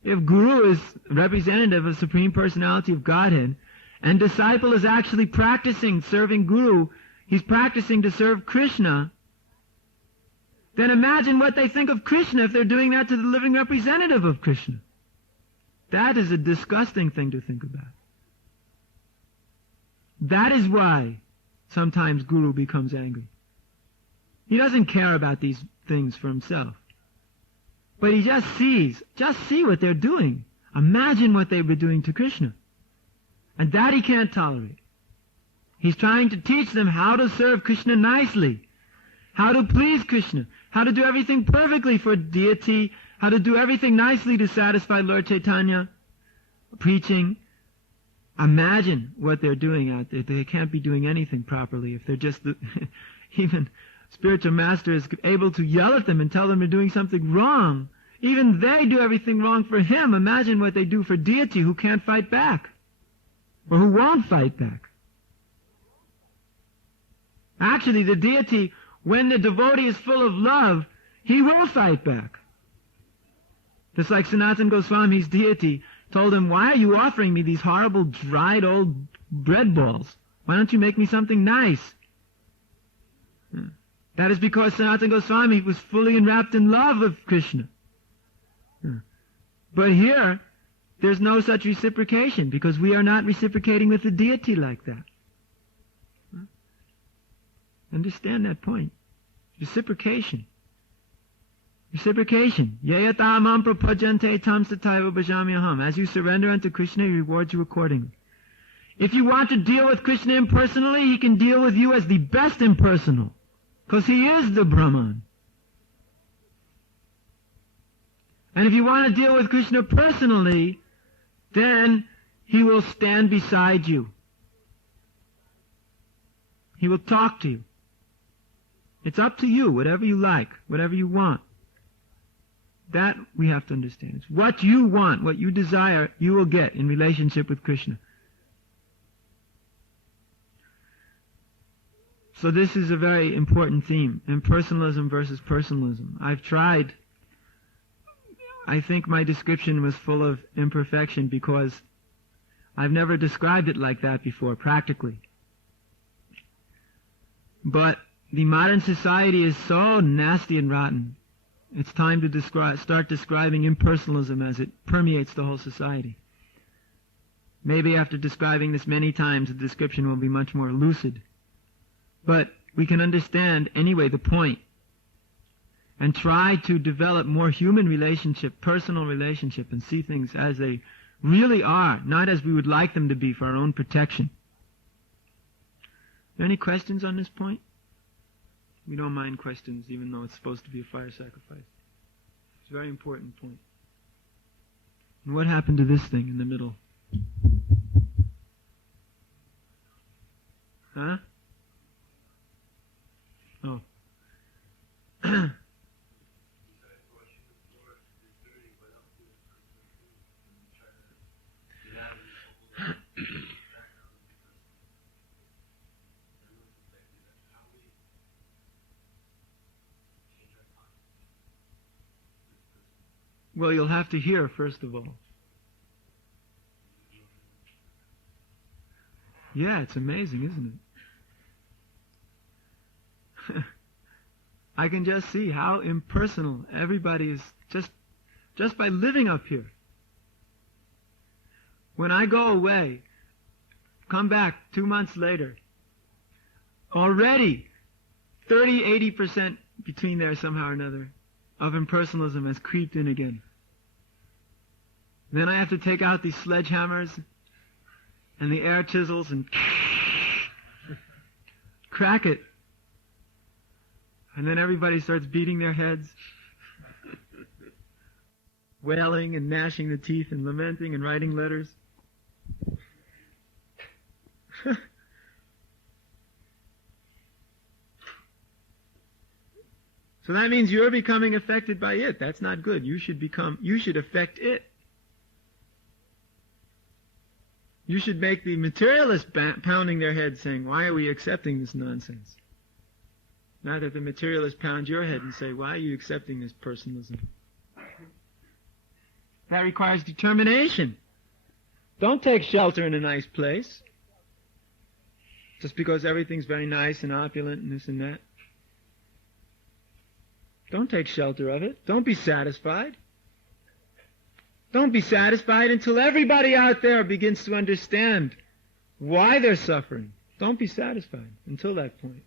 If Guru is representative of Supreme Personality of Godhead, and disciple is actually practicing serving Guru, he's practicing to serve Krishna, then imagine what they think of Krishna if they're doing that to the living representative of Krishna. That is a disgusting thing to think about. That is why sometimes Guru becomes angry. He doesn't care about these things for himself. But he just see what they're doing. Imagine what they were doing to Krishna. And that he can't tolerate. He's trying to teach them how to serve Krishna nicely, how to please Krishna, how to do everything perfectly for deity, how to do everything nicely to satisfy Lord Chaitanya, preaching. Imagine what they're doing out there. They can't be doing anything properly if they're just... even spiritual master is able to yell at them and tell them they're doing something wrong. Even they do everything wrong for him. Imagine what they do for deity who can't fight back, or who won't fight back. Actually, the deity, when the devotee is full of love, he will fight back. Just like Sanatana Goswami's deity told him, why are you offering me these horrible, dried old bread balls? Why don't you make me something nice? That is because Sanatana Goswami was fully enwrapped in love of Krishna. But here, there's no such reciprocation, because we are not reciprocating with the deity like that. Understand that point. Reciprocation. Reciprocation. Yayatamam prapajante tam sataiva bhajamyaham. As you surrender unto Krishna, he rewards you accordingly. If you want to deal with Krishna impersonally, he can deal with you as the best impersonal, because he is the Brahman. And if you want to deal with Krishna personally, then he will stand beside you. He will talk to you. It's up to you, whatever you like, whatever you want. That we have to understand. It's what you want, what you desire, you will get in relationship with Krishna. So this is a very important theme, impersonalism versus personalism. I think my description was full of imperfection because I've never described it like that before, practically. But the modern society is so nasty and rotten. It's time to start describing impersonalism as it permeates the whole society. Maybe after describing this many times, the description will be much more lucid. But we can understand anyway the point and try to develop more human relationship, personal relationship, and see things as they really are, not as we would like them to be for our own protection. Are there any questions on this point? We don't mind questions, even though it's supposed to be a fire sacrifice. It's a very important point. And what happened to this thing in the middle? Huh? Oh. Well, you'll have to hear, first of all. Yeah, it's amazing, isn't it? I can just see how impersonal everybody is just by living up here. When I go away, come back 2 months later, already 30-80% between there somehow or another of impersonalism has creeped in again. Then I have to take out these sledgehammers and the air chisels and crack it. And then everybody starts beating their heads, wailing and gnashing the teeth and lamenting and writing letters. So that means you're becoming affected by it. That's not good. You should affect it. You should make the materialists pounding their head saying, why are we accepting this nonsense? Not that the materialists pound your head and say, why are you accepting this personalism? That requires determination. Don't take shelter in a nice place just because everything's very nice and opulent and this and that. Don't take shelter of it. Don't be satisfied. Don't be satisfied until everybody out there begins to understand why they're suffering. Don't be satisfied until that point.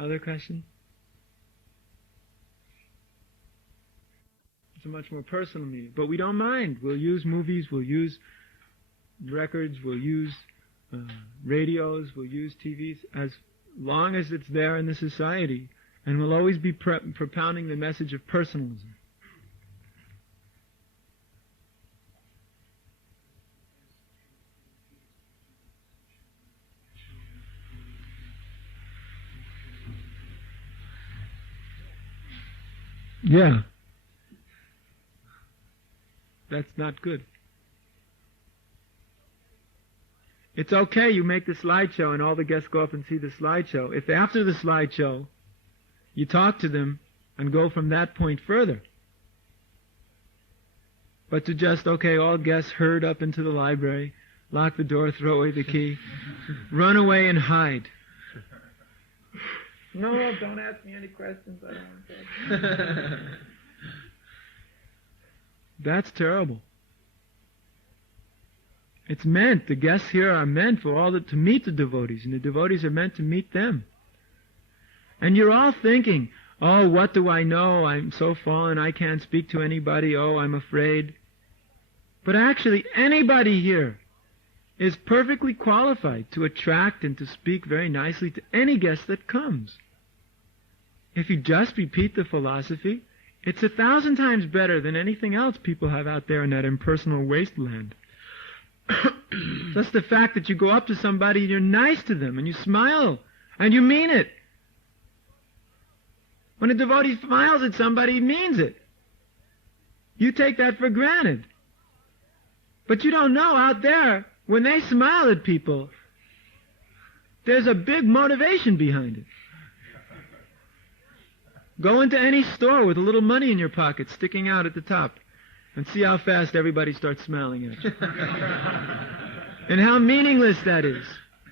Other question? It's a much more personal meeting, but we don't mind. We'll use movies, we'll use records, we'll use radios, we'll use TVs, as long as it's there in the society, and we'll always be propounding the message of personalism. Yeah. That's not good. It's okay, you make the slideshow and all the guests go up and see the slideshow. If after the slideshow you talk to them and go from that point further. But to just, okay, all guests herd up into the library, lock the door, throw away the key, run away and hide. No, don't ask me any questions. I don't want to. That's terrible. It's meant, the guests here are meant for to meet the devotees, and the devotees are meant to meet them. And you're all thinking, oh, what do I know? I'm so fallen, I can't speak to anybody. Oh, I'm afraid. But actually, anybody here is perfectly qualified to attract and to speak very nicely to any guest that comes. If you just repeat the philosophy, it's 1,000 times better than anything else people have out there in that impersonal wasteland. Just the fact that you go up to somebody and you're nice to them and you smile and you mean it. When a devotee smiles at somebody, he means it. You take that for granted. But you don't know out there, when they smile at people, there's a big motivation behind it. Go into any store with a little money in your pocket sticking out at the top and see how fast everybody starts smiling at you. And how meaningless that is.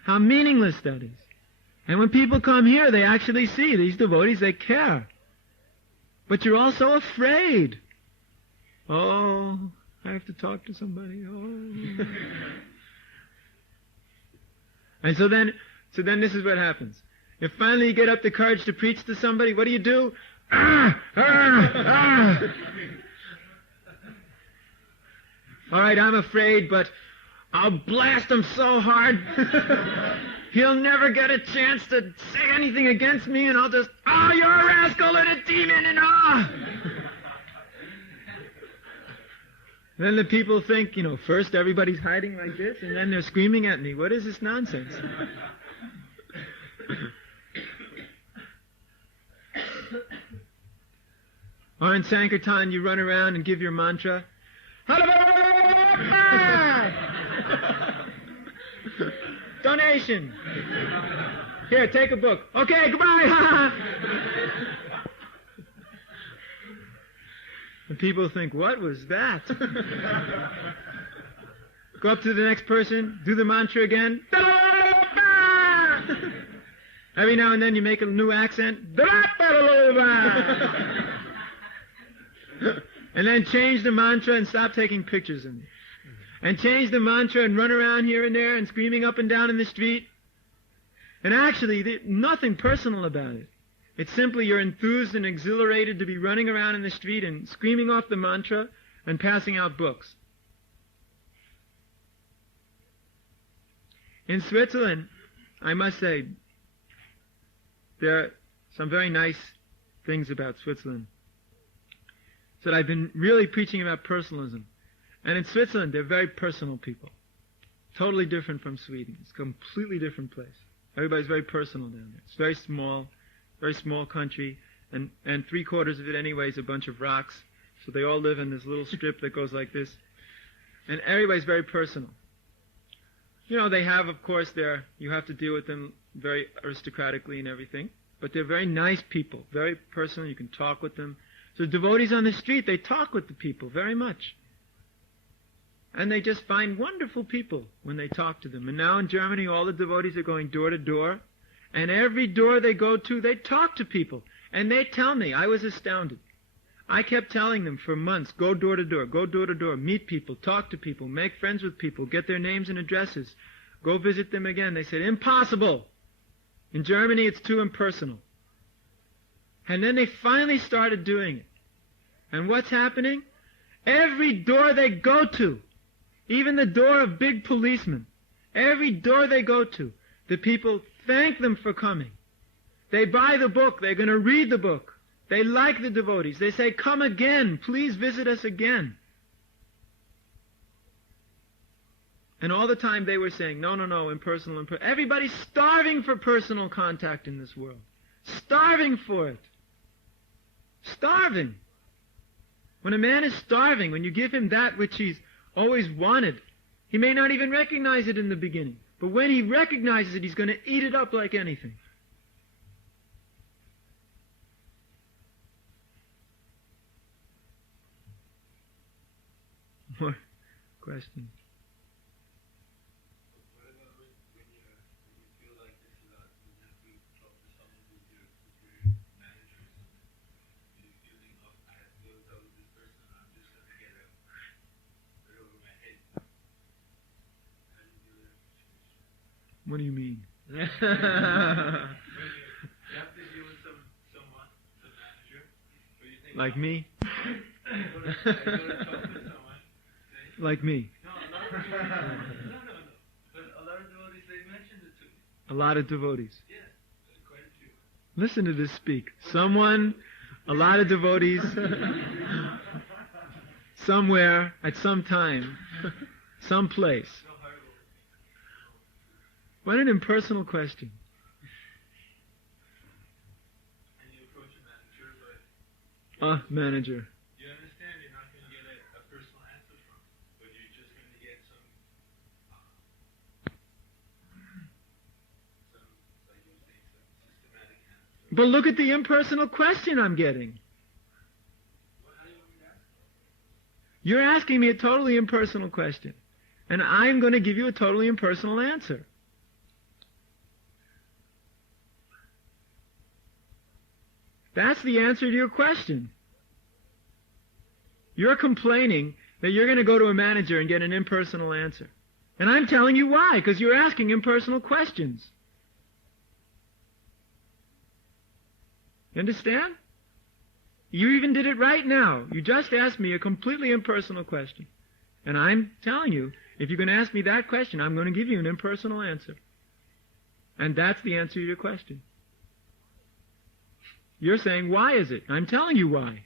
How meaningless that is. And when people come here, they actually see these devotees, they care. But you're also afraid. Oh, I have to talk to somebody. Oh. And so then this is what happens. If finally you get up the courage to preach to somebody, what do? All right, I'm afraid, but I'll blast him so hard. He'll never get a chance to say anything against me, and I'll just, oh, you're a rascal and a demon, and Then the people think, first everybody's hiding like this, and then they're screaming at me. What is this nonsense? Or in Sankirtan, you run around and give your mantra. Donation. Here, take a book. Okay, goodbye. And people think, what was that? Go up to the next person, do the mantra again. Every now and then you make a new accent. And then change the mantra and stop taking pictures of me. And change the mantra and run around here and there and screaming up and down in the street. And actually, nothing personal about it. It's simply you're enthused and exhilarated to be running around in the street and screaming off the mantra and passing out books. In Switzerland, I must say, there are some very nice things about Switzerland. So I've been really preaching about personalism. And in Switzerland, they're very personal people. Totally different from Sweden. It's a completely different place. Everybody's very personal down there. It's very small country. and 3/4 of it anyway is a bunch of rocks. So they all live in this little strip that goes like this. And everybody's very personal. You know, they have, of course, you have to deal with them very aristocratically and everything, but they're very nice people, very personal. You can talk with them. So devotees on the street, they talk with the people very much. And they just find wonderful people when they talk to them. And now in Germany, all the devotees are going door to door. And every door they go to, they talk to people. And they tell me, I was astounded. I kept telling them for months, go door to door, meet people, talk to people, make friends with people, get their names and addresses, go visit them again. They said, impossible. In Germany, it's too impersonal. And then they finally started doing it. And what's happening? Every door they go to, even the door of big policemen, every door they go to, the people thank them for coming. They buy the book. They're going to read the book. They like the devotees. They say, come again. Please visit us again. And all the time they were saying, no, impersonal. Everybody's starving for personal contact in this world. Starving for it. Starving. When a man is starving, when you give him that which he's always wanted, he may not even recognize it in the beginning. But when he recognizes it, he's going to eat it up like anything. More questions? What about when you feel like this is when you have to talk to someone who's your manager or something, you're feeling, oh, I have to go tell this person, I'm just going to get it right over my head. How do you do that? What do you mean? When you have to deal with someone, the manager, but you think, Like me? I go to talk to someone. Like me. No. But a lot of devotees, they mentioned it to me. A lot of devotees. Yeah, quite a few. Listen to this speak. Someone, a lot of devotees, somewhere, at some time, some place. What an impersonal question. And you approach a manager, but Manager. you understand you're not going to get a personal answer from him, but you're just going to get some like you were saying, some systematic answer. But look at the impersonal question I'm getting. How do you want me to ask? You're asking me a totally impersonal question, and I'm going to give you a totally impersonal answer. That's the answer to your question. You're complaining that you're going to go to a manager and get an impersonal answer. And I'm telling you why, because you're asking impersonal questions. You understand? You even did it right now. You just asked me a completely impersonal question. And I'm telling you, if you're going to ask me that question, I'm going to give you an impersonal answer. And that's the answer to your question. You're saying, why is it? I'm telling you why.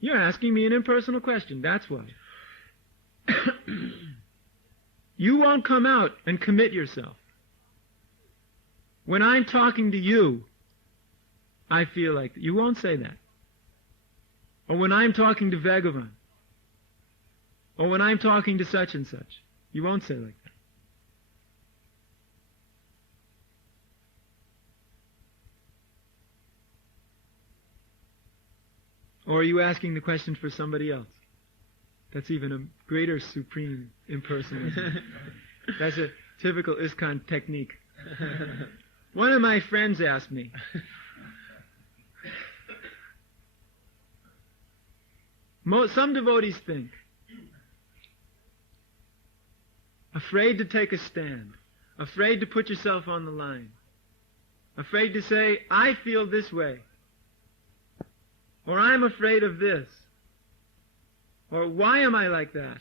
You're asking me an impersonal question. That's why. You won't come out and commit yourself. When I'm talking to you, I feel like that. You won't say that. Or when I'm talking to Bhagavan. Or when I'm talking to such and such. You won't say like that. Or are you asking the question for somebody else? That's even a greater supreme impersonalism. That's a typical ISKCON technique. One of my friends asked me, some devotees think, afraid to take a stand, afraid to put yourself on the line, afraid to say, I feel this way, or I'm afraid of this, or why am I like that?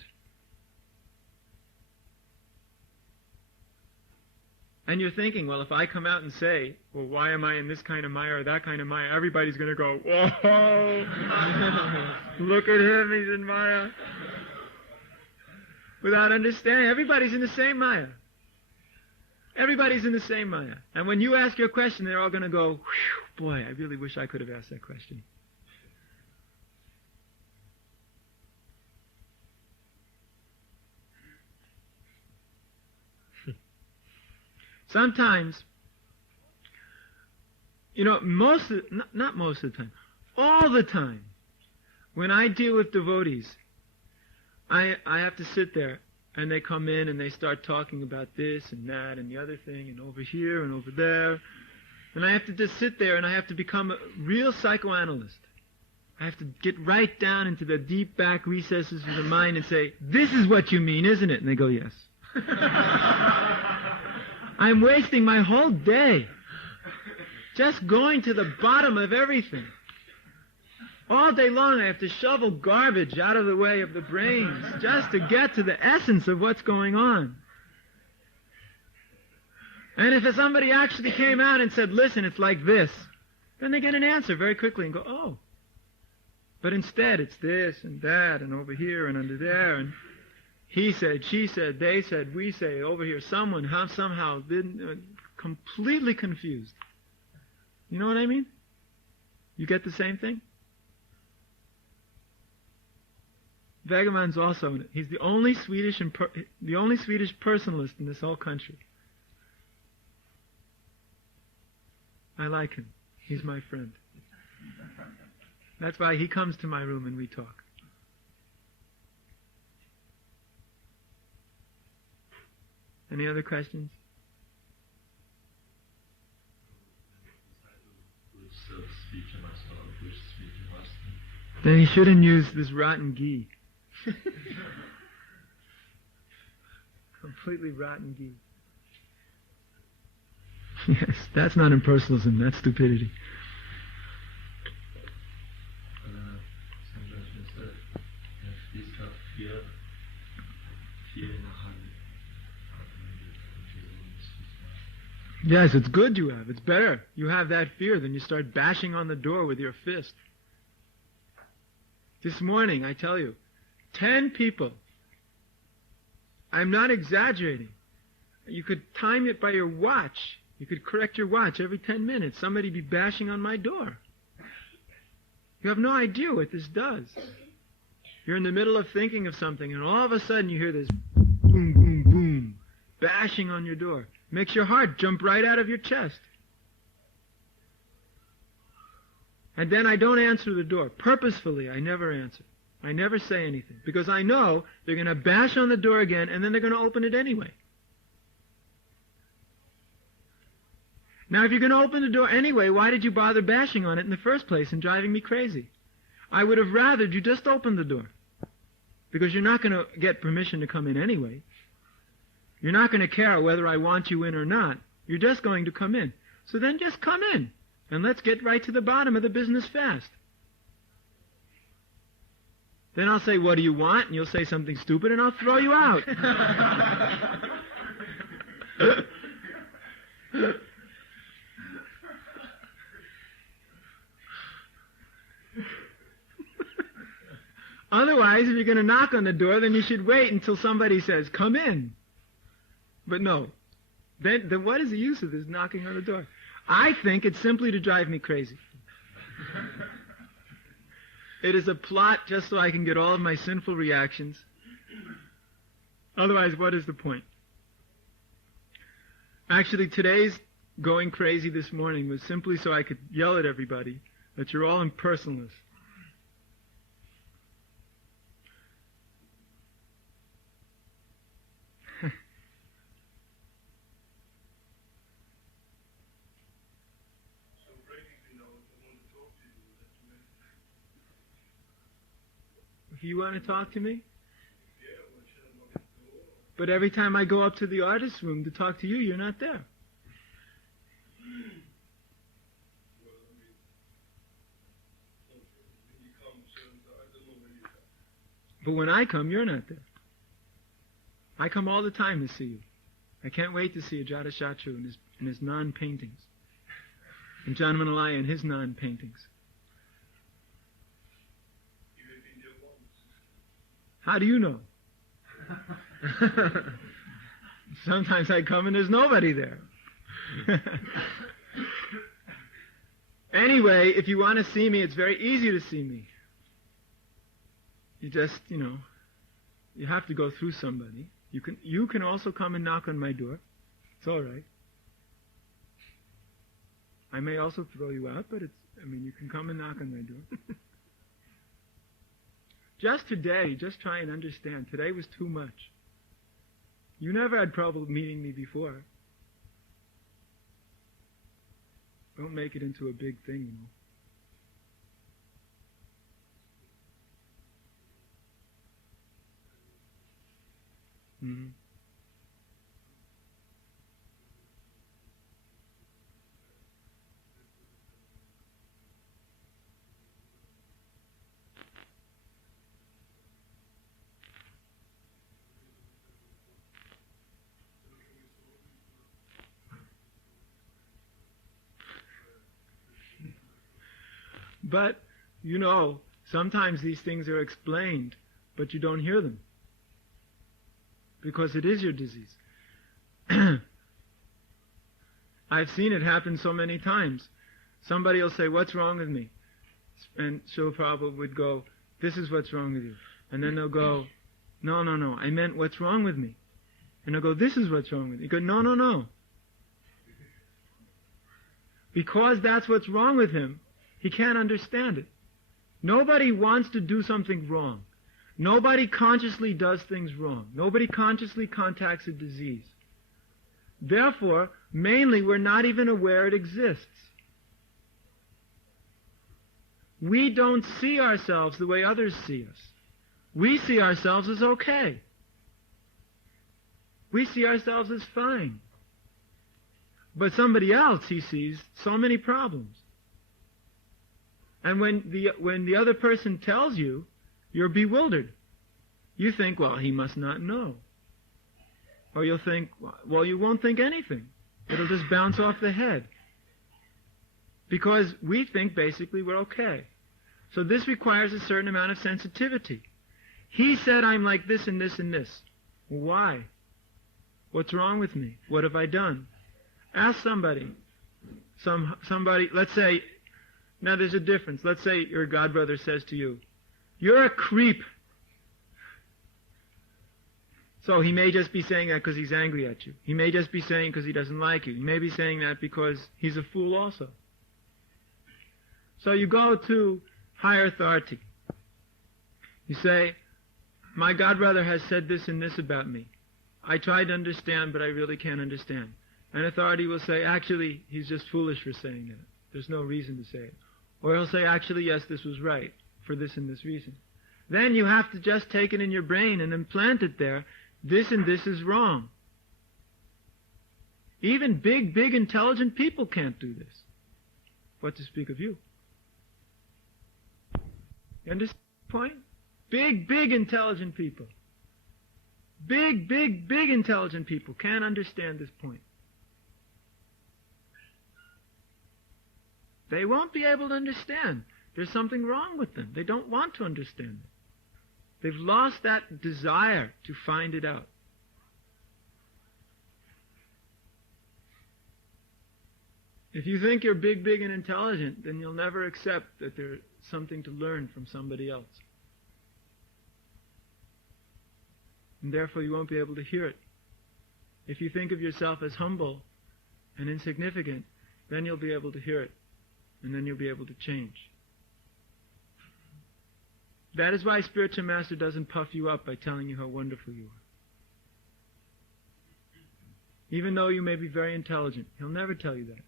And you're thinking, well, if I come out and say, well, why am I in this kind of Maya or that kind of Maya, everybody's going to go, whoa, look at him, he's in Maya. Without understanding, everybody's in the same Maya. Everybody's in the same Maya. And when you ask your question, they're all going to go, boy, I really wish I could have asked that question. Sometimes, not most of the time, all the time, when I deal with devotees, I have to sit there, and they come in and they start talking about this and that and the other thing and over here and over there. And I have to just sit there and I have to become a real psychoanalyst. I have to get right down into the deep back recesses of the mind and say, this is what you mean, isn't it? And they go, yes. I'm wasting my whole day just going to the bottom of everything. All day long I have to shovel garbage out of the way of the brains just to get to the essence of what's going on. And if somebody actually came out and said, listen, it's like this, then they get an answer very quickly and go, oh. But instead it's this and that and over here and under there and he said, she said, they said, we say, over here, someone somehow completely confused. You know what I mean? You get the same thing? Vagaman's also in it. He's the only Swedish personalist in this whole country. I like him. He's my friend. That's why he comes to my room and we talk. Any other questions? Then he shouldn't use this rotten ghee. Completely rotten ghee. Yes, that's not impersonalism, that's stupidity. Yes, it's good you have. It's better. You have that fear than you start bashing on the door with your fist. This morning, I tell you, 10 people. I'm not exaggerating. You could time it by your watch. You could correct your watch every 10 minutes. Somebody be bashing on my door. You have no idea what this does. You're in the middle of thinking of something, and all of a sudden you hear this boom, boom, boom, bashing on your door. Makes your heart jump right out of your chest. And then I don't answer the door. Purposefully, I never answer. I never say anything. Because I know they're going to bash on the door again, and then they're going to open it anyway. Now, if you're going to open the door anyway, why did you bother bashing on it in the first place and driving me crazy? I would have rathered you just open the door. Because you're not going to get permission to come in anyway. You're not going to care whether I want you in or not. You're just going to come in. So then just come in. And let's get right to the bottom of the business fast. Then I'll say, what do you want? And you'll say something stupid and I'll throw you out. Otherwise, if you're going to knock on the door, then you should wait until somebody says, come in. But no. Then what is the use of this knocking on the door? I think it's simply to drive me crazy. It is a plot just so I can get all of my sinful reactions. Otherwise, what is the point? Actually, today's going crazy this morning was simply so I could yell at everybody that you're all impersonalists. If you want to talk to me? But every time I go up to the artist's room to talk to you, you're not there. But when I come, you're not there. I come all the time to see you. I can't wait to see Ajata Shatru in his non-paintings. And John Manalaya in his non-paintings. How do you know? Sometimes I come and there's nobody there. Anyway, if you want to see me, it's very easy to see me. You just, you have to go through somebody. You can also come and knock on my door. It's all right. I may also throw you out, but you can come and knock on my door. Just today, just try and understand. Today was too much. You never had trouble meeting me before. Don't make it into a big thing, Mm-hmm. But, sometimes these things are explained, but you don't hear them. Because it is your disease. I've seen it happen so many times. Somebody will say, "What's wrong with me?" And Srila Prabhupada would go, "This is what's wrong with you." And then they'll go, No, I meant what's wrong with me." And they'll go, "This is what's wrong with me." You go, No. Because that's what's wrong with him, he can't understand it. Nobody wants to do something wrong. Nobody consciously does things wrong. Nobody consciously contacts a disease. Therefore, mainly, we're not even aware it exists. We don't see ourselves the way others see us. We see ourselves as okay. We see ourselves as fine. But somebody else, he sees so many problems. And when the other person tells you, you're bewildered. You think, well, he must not know. Or you'll think, well, you won't think anything. It'll just bounce off the head. Because we think basically we're okay. So this requires a certain amount of sensitivity. He said I'm like this and this and this. Why? What's wrong with me? What have I done? Ask somebody. Somebody, let's say, now there's a difference. Let's say your godbrother says to you, "You're a creep." So he may just be saying that because he's angry at you. He may just be saying because he doesn't like you. He may be saying that because he's a fool also. So you go to higher authority. You say, "My godbrother has said this and this about me. I tried to understand, but I really can't understand." And authority will say, "Actually, he's just foolish for saying that. There's no reason to say it." Or he'll say, "Actually, yes, this was right, for this and this reason." Then you have to just take it in your brain and implant it there. This and this is wrong. Even big, intelligent people can't do this. What to speak of you? You understand the point? Big, intelligent people. Big, intelligent people can't understand this point. They won't be able to understand. There's something wrong with them. They don't want to understand it. They've lost that desire to find it out. If you think you're big, and intelligent, then you'll never accept that there's something to learn from somebody else. And therefore you won't be able to hear it. If you think of yourself as humble and insignificant, then you'll be able to hear it. And then you'll be able to change. That is why Spiritual Master doesn't puff you up by telling you how wonderful you are. Even though you may be very intelligent, he'll never tell you that.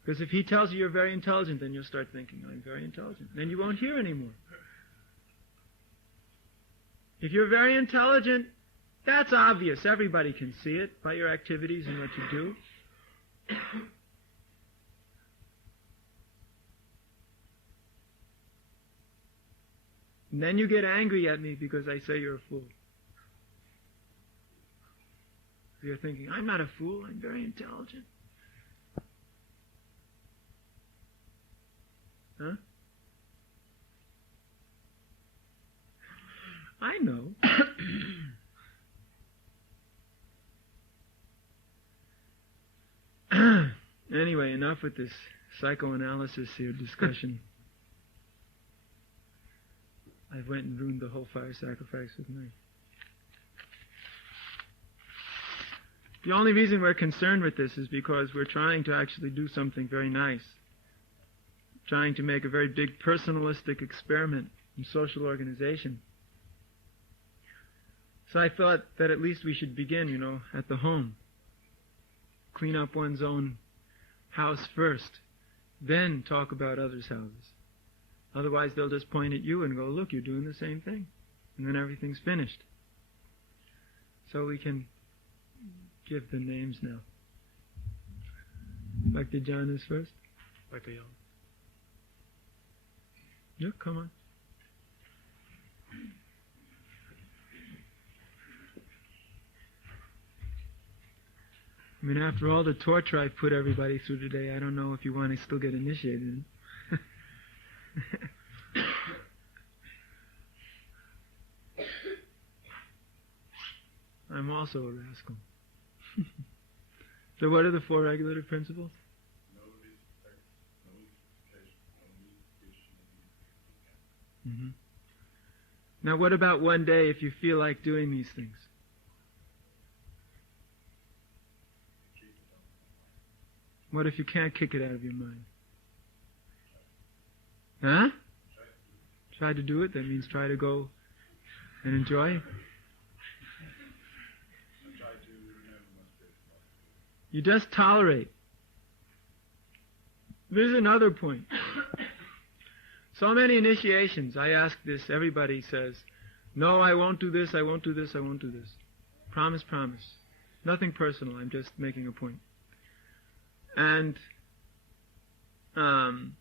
Because if he tells you you're very intelligent, then you'll start thinking, "I'm very intelligent." Then you won't hear anymore. If you're very intelligent, that's obvious. Everybody can see it by your activities and what you do. And then you get angry at me because I say you're a fool. You're thinking, "I'm not a fool, I'm very intelligent." Huh? I know. Anyway, enough with this psychoanalysis here discussion. I went and ruined the whole fire sacrifice with me. The only reason we're concerned with this is because we're trying to actually do something very nice. Trying to make a very big personalistic experiment in social organization. So I thought that at least we should begin, at the home. Clean up one's own house first, then talk about others' houses. Otherwise they'll just point at you and go, look, you're doing the same thing. And then everything's finished. So we can give the names now. Dr. John is first. Dr. Young. Yeah, come on. I mean, after all the torture I've put everybody through today, I don't know if you want to still get initiated. I'm also a rascal. So what are the 4 regulative principles? No respect, no reciprocation, only Krishna. Mm-hmm. Now what about one day if you feel like doing these things? What if you can't kick it out of your mind? Huh? Try to do it? That means try to go and enjoy? You just tolerate. There's another point. So many initiations, I ask this, everybody says, no, I won't do this, I won't do this, I won't do this. Promise, promise. Nothing personal, I'm just making a point. And then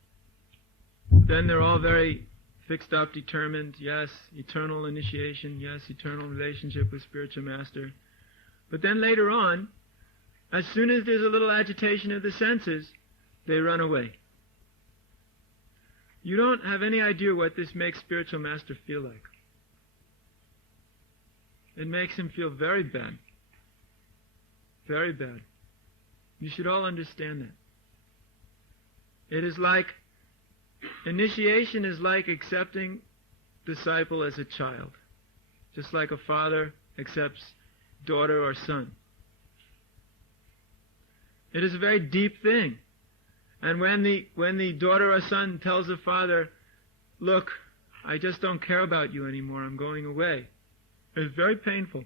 they're all very fixed up, determined, yes, eternal initiation, yes, eternal relationship with spiritual master. But then later on, as soon as there's a little agitation of the senses, they run away. You don't have any idea what this makes spiritual master feel like. It makes him feel very bad. Very bad. You should all understand that. It is like, initiation is like accepting disciple as a child. Just like a father accepts daughter or son. It is a very deep thing. And when the daughter or son tells the father, look, I just don't care about you anymore, I'm going away, it's very painful.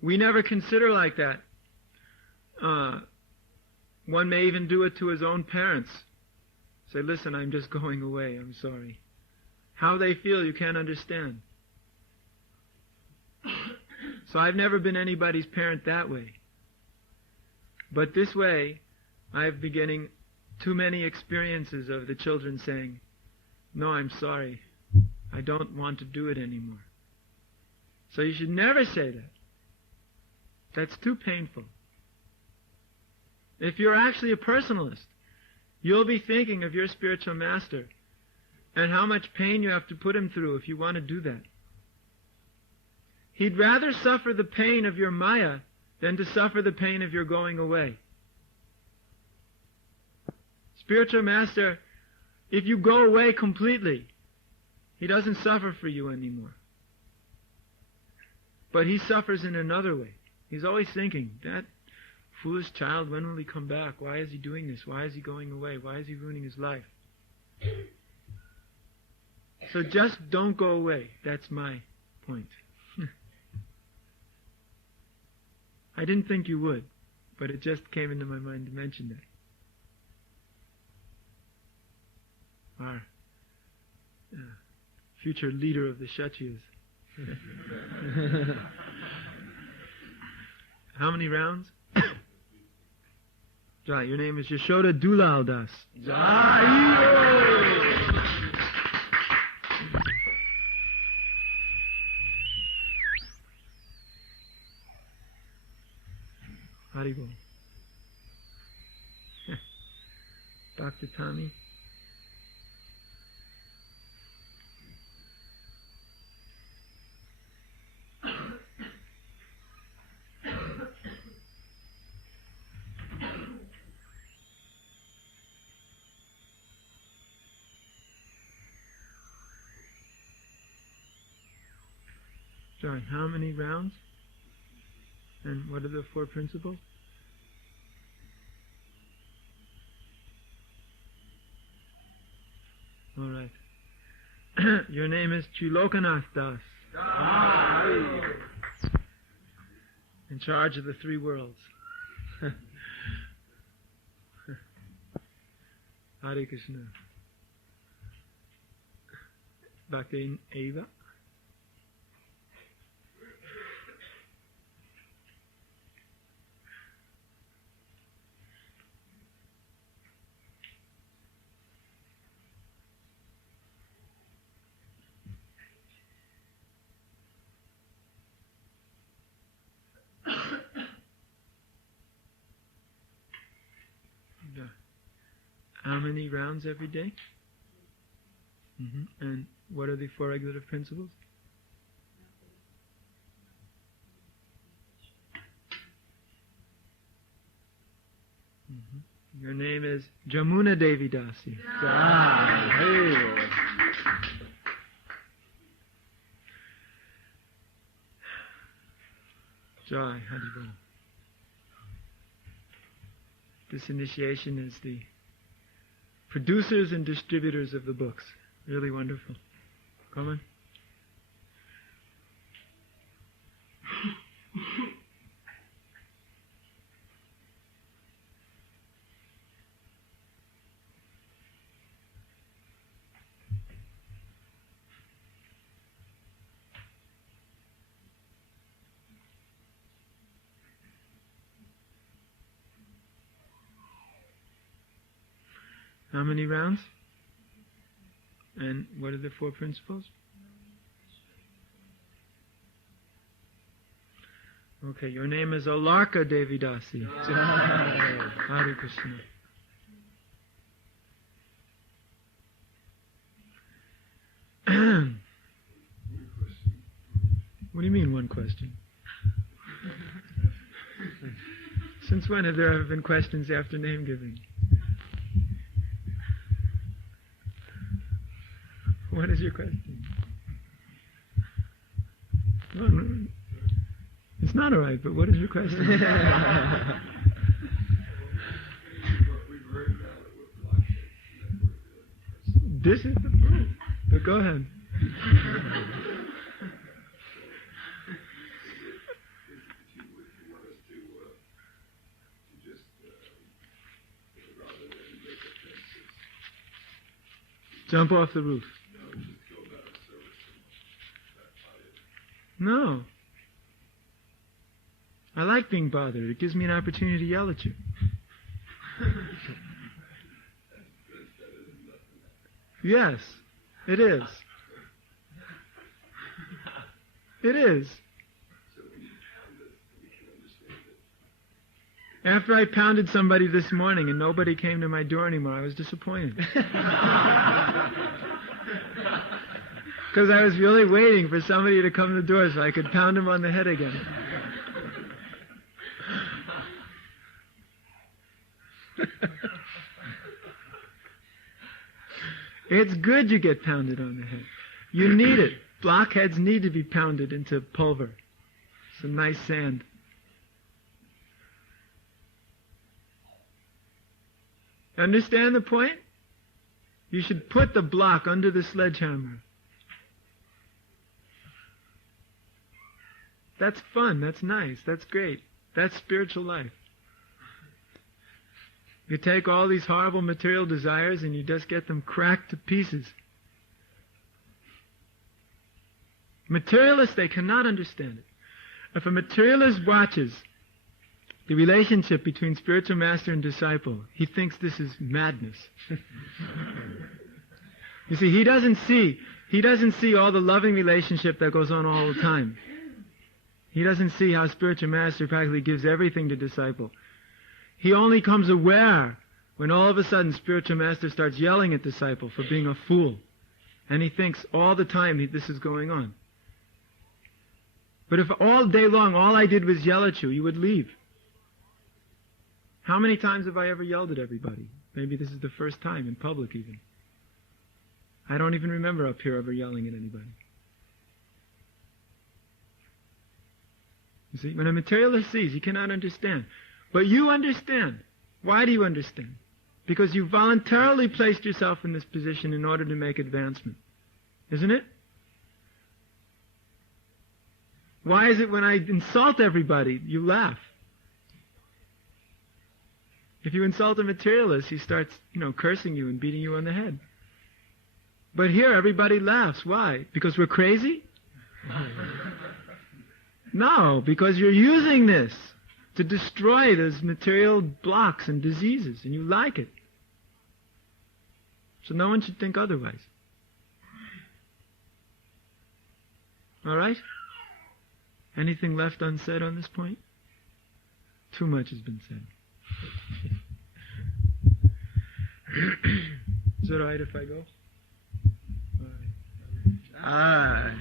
We never consider like that. One may even do it to his own parents. Say, listen, I'm just going away, I'm sorry. How they feel you can't understand. So I've never been anybody's parent that way. But this way, I'm beginning too many experiences of the children saying, no, I'm sorry, I don't want to do it anymore. So you should never say that. That's too painful. If you're actually a personalist, you'll be thinking of your spiritual master and how much pain you have to put him through if you want to do that. He'd rather suffer the pain of your Maya than to suffer the pain of your going away. Spiritual master, if you go away completely, he doesn't suffer for you anymore. But he suffers in another way. He's always thinking, that foolish child, when will he come back? Why is he doing this? Why is he going away? Why is he ruining his life? So just don't go away. That's my point. I didn't think you would, but it just came into my mind to mention that. Our future leader of the Kshatriyas. How many rounds? Jai, your name is Yashoda Dulal Das. Jai! Haribol. Dr. Tommy. Sorry, how many rounds? And what are the 4 principles? All right. Your name is Chulokanath Das. In charge of the 3 worlds. Hare Krishna. Bhakti Eva. How many rounds every day? And what are the 4 regulative principles? Your name is Jamuna Devi Dasi. Jai Haribol. This initiation is the producers and distributors of the books. Really wonderful. Come on. How many rounds? And what are the 4 principles? Okay, your name is Alarka Devi Dasi. Hare Krishna. What do you mean, one question? Since when have there ever been questions after name giving? What is your question? No. It's not all right, but what is your question? This is the proof. But go ahead. Jump off the roof. No. I like being bothered. It gives me an opportunity to yell at you. Yes, it is. It is. After I pounded somebody this morning and nobody came to my door anymore, I was disappointed. Because I was really waiting for somebody to come to the door so I could pound him on the head again. It's good you get pounded on the head. You need it. Blockheads need to be pounded into pulver. Some nice sand. Understand the point? You should put the block under the sledgehammer. That's fun, that's nice, that's great. That's spiritual life. You take all these horrible material desires and you just get them cracked to pieces. Materialists, they cannot understand it. If a materialist watches the relationship between spiritual master and disciple, he thinks this is madness. You see, he doesn't see all the loving relationship that goes on all the time. He doesn't see how spiritual master practically gives everything to disciple. He only comes aware when all of a sudden spiritual master starts yelling at disciple for being a fool. And he thinks all the time this is going on. But if all day long all I did was yell at you, you would leave. How many times have I ever yelled at everybody? Maybe this is the first time, in public even. I don't even remember up here ever yelling at anybody. You see, when a materialist sees, he cannot understand. But you understand. Why do you understand? Because you voluntarily placed yourself in this position in order to make advancement. Isn't it? Why is it when I insult everybody, you laugh? If you insult a materialist, he starts, cursing you and beating you on the head. But here, everybody laughs. Why? Because we're crazy? No, because you're using this to destroy those material blocks and diseases, and you like it. So no one should think otherwise. All right? Anything left unsaid on this point? Too much has been said. Is it all right if I go? All right.